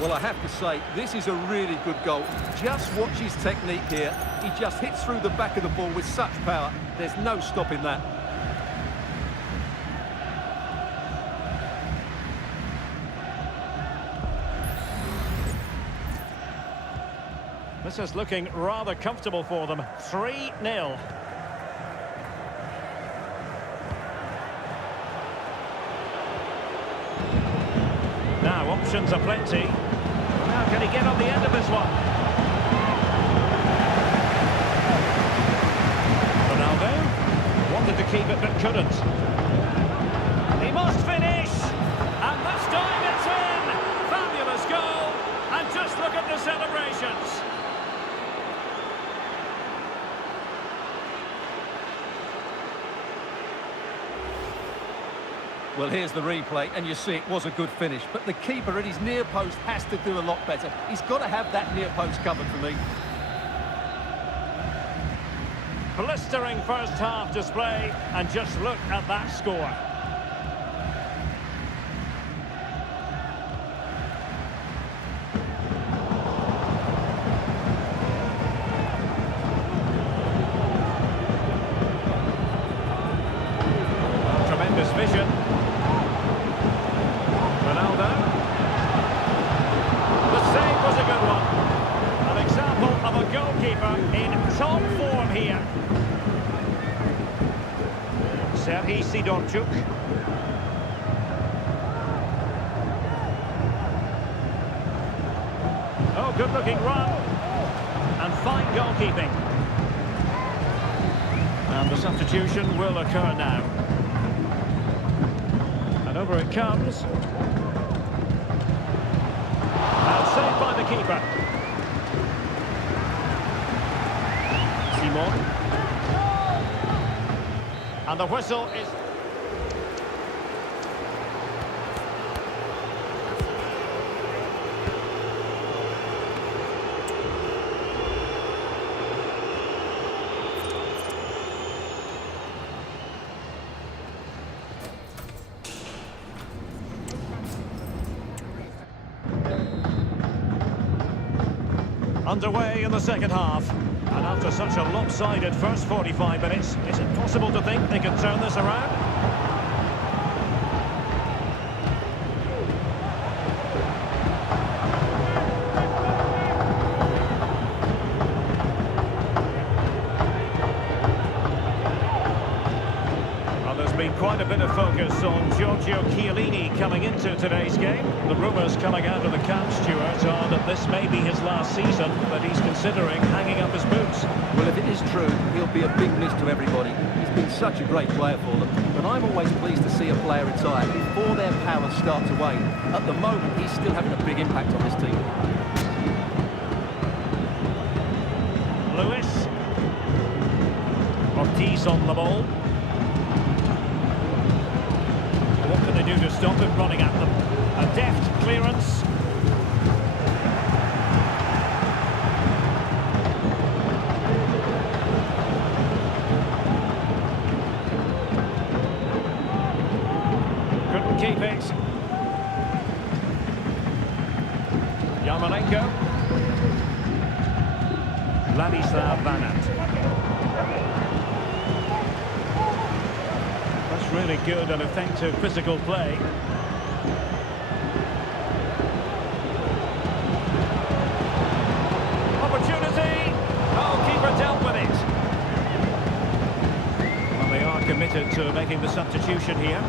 Well, I have to say, this is a really good goal. Just watch his technique here. He just hits through the back of the ball with such power. There's no stopping that. This is looking rather comfortable for them. 3-0. Now, options are plenty. Now, can he get on the end of this one? Ronaldo wanted to keep it but couldn't. He must finish! And this time it's in! Fabulous goal! And just look at the celebrations! Well, here's the replay, and you see it was a good finish. But the keeper at his near post has to do a lot better. He's got to have that near post covered for me. Blistering first half display, and just look at that score. Tremendous vision. Ronaldo. The save was a good one. An example of a goalkeeper in top form here. Serhii Sidorchuk. Oh, good-looking run. And fine goalkeeping. And the substitution will occur now. And over it comes. And saved by the keeper. Simon. And the whistle is... Underway in the second half. And after such a lopsided first 45 minutes, is it possible to think they can turn this around? Well, there's been quite a bit of focus on Giorgio Chiellini coming into today's game. The rumours coming out of the camp, Stuart, are that this may be his last season, but he's considering hanging up his boots. Well, if it is true, he'll be a big miss to everybody. He's been such a great player for them. But I'm always pleased to see a player retire before their powers start to wane. At the moment, he's still having a big impact on this team. Lewis. Ortiz on the ball. What can they do to stop him running at them? A deft clearance. Couldn't keep it. Yarmolenko. Vladislav Vanat. That's really good and effective physical play. Opportunity! Goalkeeper dealt with it. Well, they are committed to making the substitution here.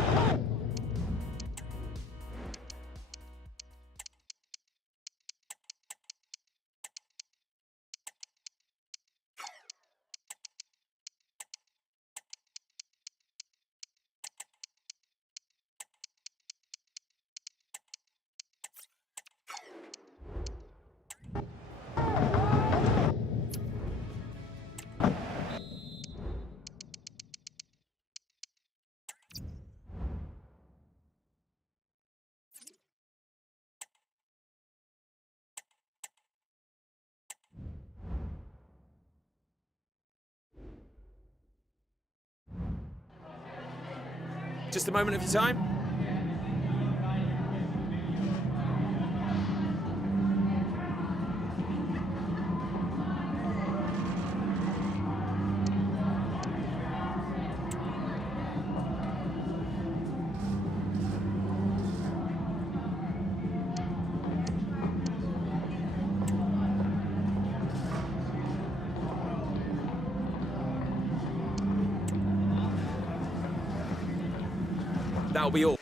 Just a moment of your time. That'll be all.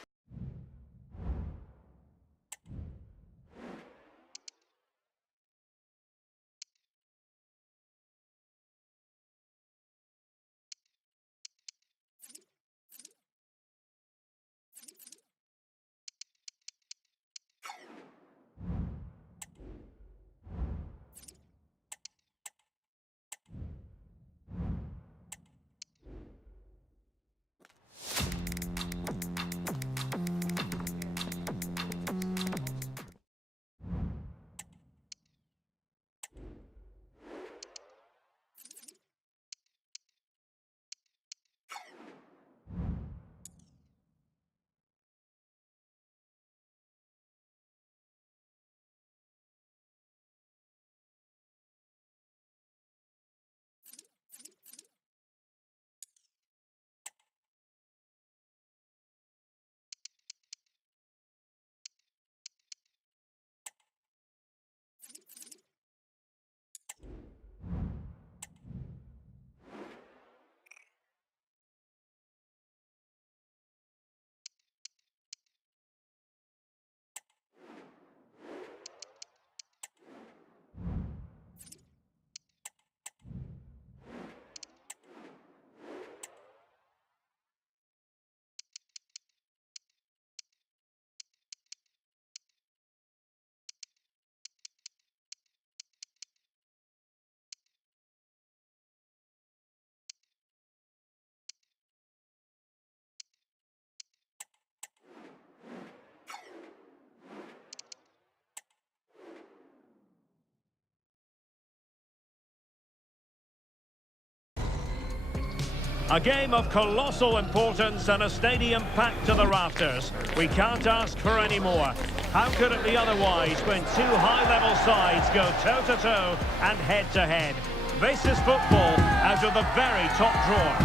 A game of colossal importance and a stadium packed to the rafters. We can't ask for any more. How could it be otherwise when two high-level sides go toe-to-toe and head-to-head? This is football out of the very top drawer.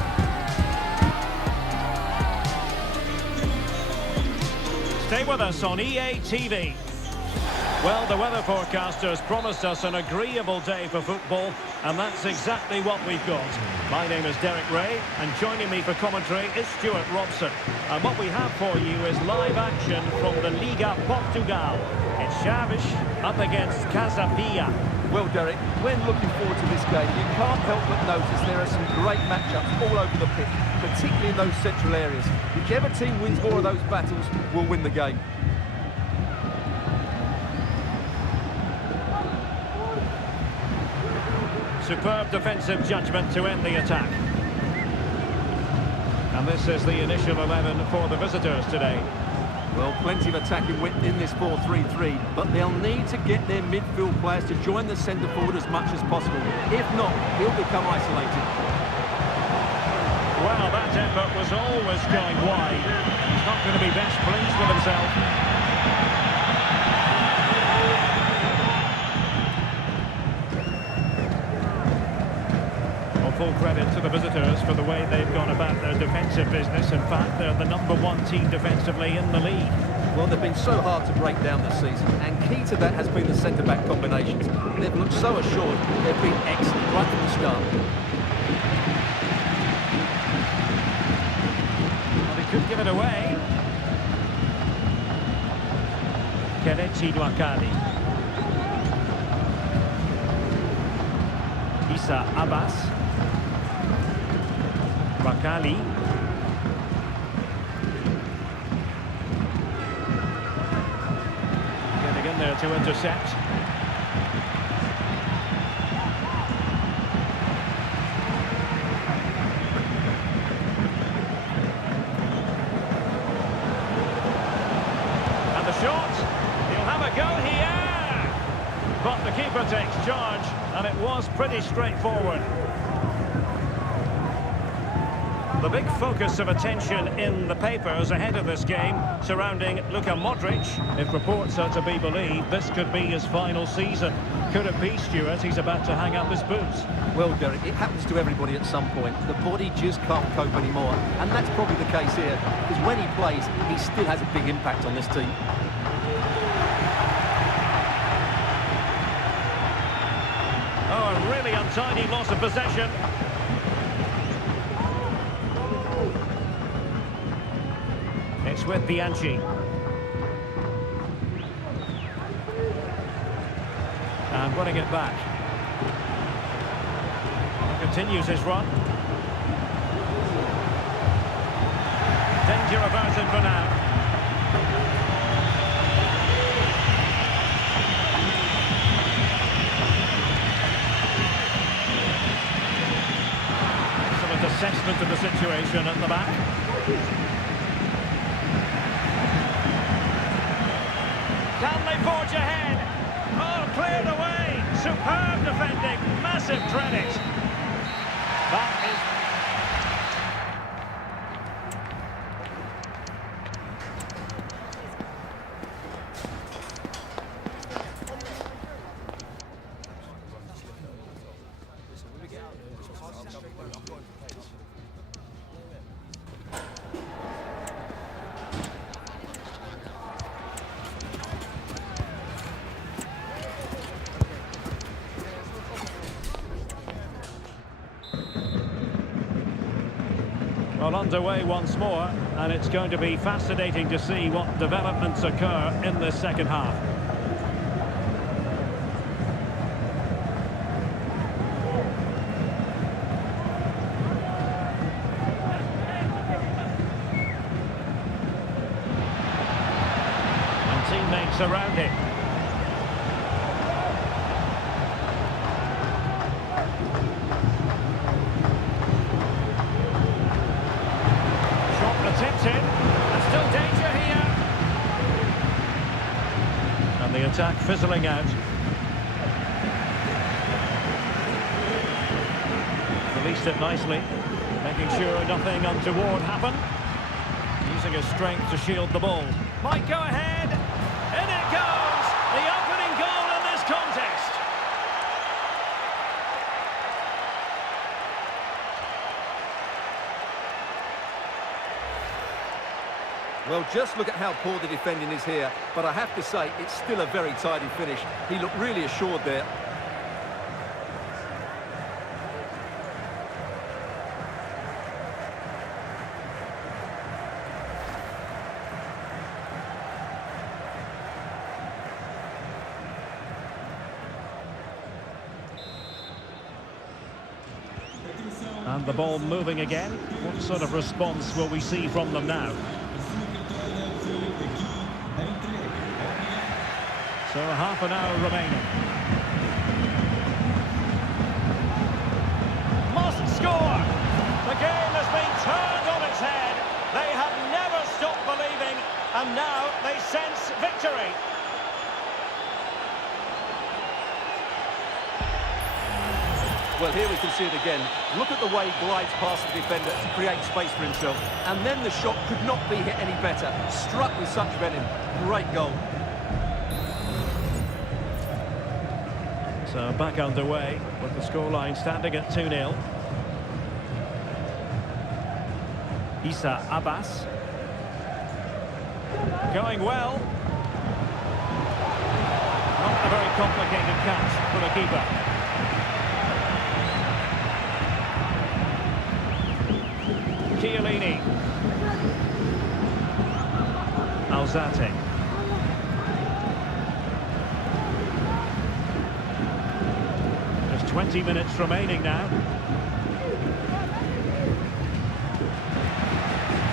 Stay with us on EA TV. Well, the weather forecasters promised us an agreeable day for football, and that's exactly what we've got. My name is Derek Ray, and joining me for commentary is Stuart Robson. And what we have for you is live action from the Liga Portugal. It's Chaves up against Casa. Well, Derek, when looking forward to this game, you can't help but notice there are some great matchups all over the pitch, particularly in those central areas. Whichever team wins more of those battles will win the game. Superb defensive judgment to end the attack. And this is the initial 11 for the visitors today. Well, plenty of attacking width in this 4-3-3, but they'll need to get their midfield players to join the centre forward as much as possible. If not, he'll become isolated. Well, that effort was always going wide. He's not going to be best pleased with himself. Full credit to the visitors for the way they've gone about their defensive business. In fact, they're the #1 team defensively in the league. Well, they've been so hard to break down this season, and key to that has been the centre-back combinations. They've looked so assured. They've been excellent right from the start. Well, they could give it away. Kelechi Nwakali. Issa Abbas. Bakali. Getting in there to intercept. And the shot. He'll have a go here. But the keeper takes charge, and it was pretty straightforward. The big focus of attention in the papers ahead of this game surrounding Luka Modric. If reports are to be believed, this could be his final season. Could it be, Stuart? He's about to hang up his boots. Well, Derek, it happens to everybody at some point. The body just can't cope anymore, and that's probably the case here, because when he plays, he still has a big impact on this team. Oh, a really untidy loss of possession. It's It's with Bianchi. And winning it back. Continues his run. Danger averted for now. Excellent assessment of the situation at the back. Can they forge ahead? Oh, cleared away. Superb defending. Massive credit. That is... Well, underway once more, and it's going to be fascinating to see what developments occur in this second half. And teammates around him. Attempted, and still danger here. And the attack fizzling out. Released it nicely, making sure nothing untoward happened. Using his strength to shield the ball. Might go ahead. In it goes! The opening goal in this contest. Well, just look at how poor the defending is here, but I have to say, it's still a very tidy finish. He looked really assured there. And the ball moving again. What sort of response will we see from them now? So half an hour remaining. Must score! The game has been turned on its head. They have never stopped believing, and now they sense victory. Well, here we can see it again. Look at the way he glides past the defender to create space for himself. And then the shot could not be hit any better. Struck with such venom. Great goal. So back underway with the scoreline standing at 2-0. Issa Abbas. Going well. Not a very complicated catch for the keeper. Chiellini. Alzate. Just 20 minutes remaining now.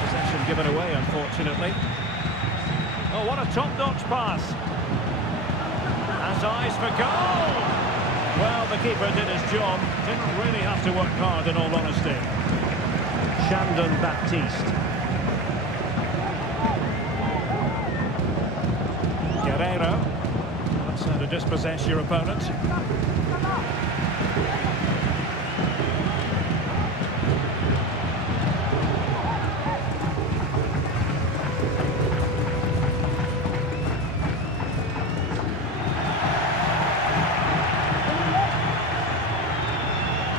Possession given away, unfortunately. Oh, what a top-notch pass. Has eyes for goal. Well, the keeper did his job. Didn't really have to work hard, in all honesty. Shandon Baptiste. Guerrero. That's how to dispossess your opponent.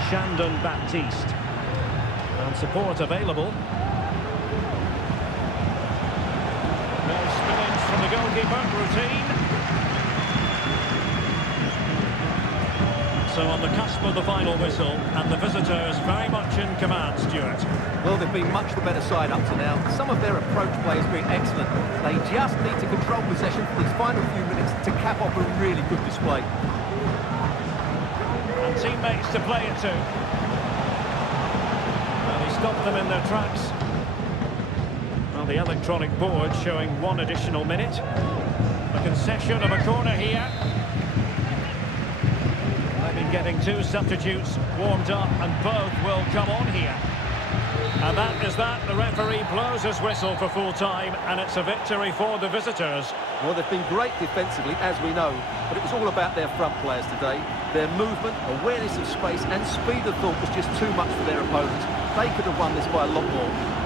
Shandon Baptiste. And support available. No spillage from the goalkeeper, routine. So on the cusp of the final whistle, and the visitors very much in command, Stuart. Well, they've been much the better side up to now. Some of their approach play has been excellent. They just need to control possession for these final few minutes to cap off a really good display. And teammates to play it to. And he stopped them in their tracks. Well, the electronic board showing 1 additional minute. A concession of a corner here. They've been getting 2 substitutes warmed up, and both will come on here. And that is that. The referee blows his whistle for full time, and it's a victory for the visitors. Well, they've been great defensively, as we know, but it was all about their front players today. Their movement, awareness of space and speed of thought was just too much for their opponents. They could have won this by a lot more.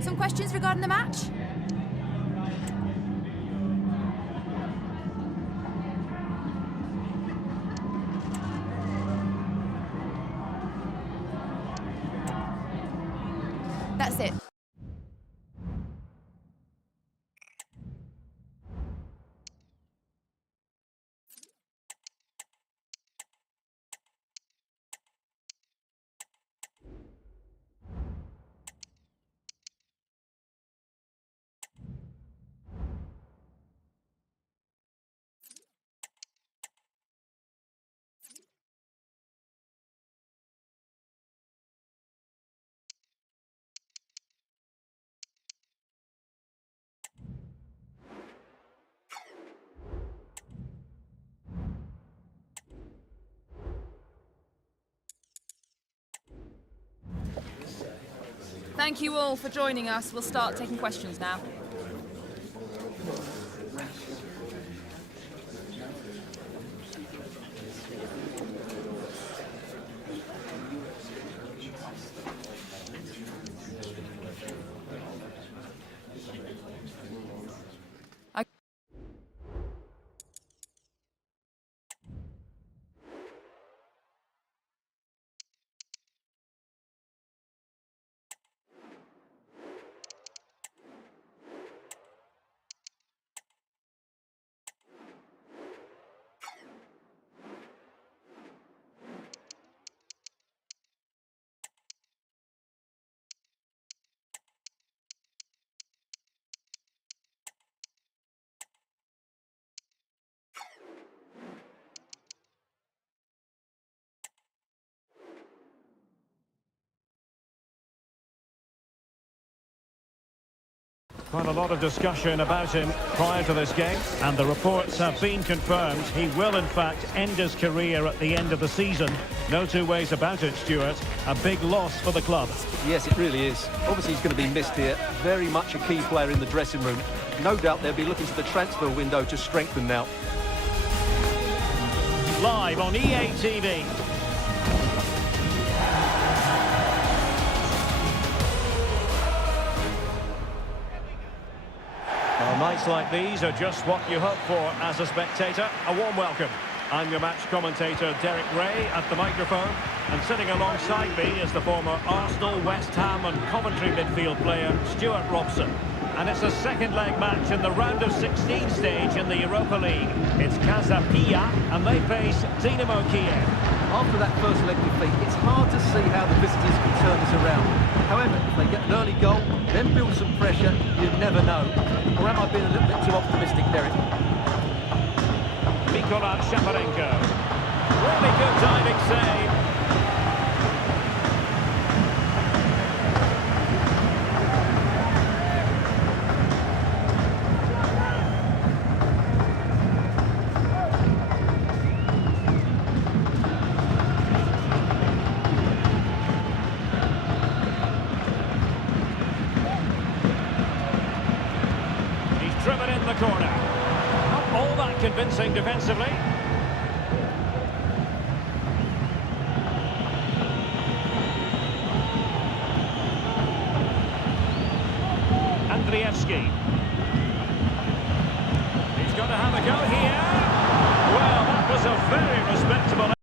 Some questions regarding the match? That's it. Thank you all for joining us. We'll start taking questions now. Quite a lot of discussion about him prior to this game, and the reports have been confirmed. He will, in fact, end his career at the end of the season. No two ways about it, Stuart. A big loss for the club. Yes, it really is. Obviously, he's going to be missed here. Very much a key player in the dressing room. No doubt they'll be looking to the transfer window to strengthen now. Live on EA TV. Nights like these are just what you hope for as a spectator. A warm welcome. I'm your match commentator Derek Ray at the microphone, and sitting alongside me is the former Arsenal, West Ham and Coventry midfield player Stuart Robson. And it's a second leg match in the round of 16 stage in the Europa League. It's Casa, and they face Dinamo Kiev. After after that first leg defeat, it's hard to see how the visitors can turn this around. However, if they get an early goal, then build some pressure, you never know. Or am I being a little bit too optimistic, Derek? Mikola Shaparenko. Really good diving save. Driven in the corner. Not all that convincing defensively. Andrievski.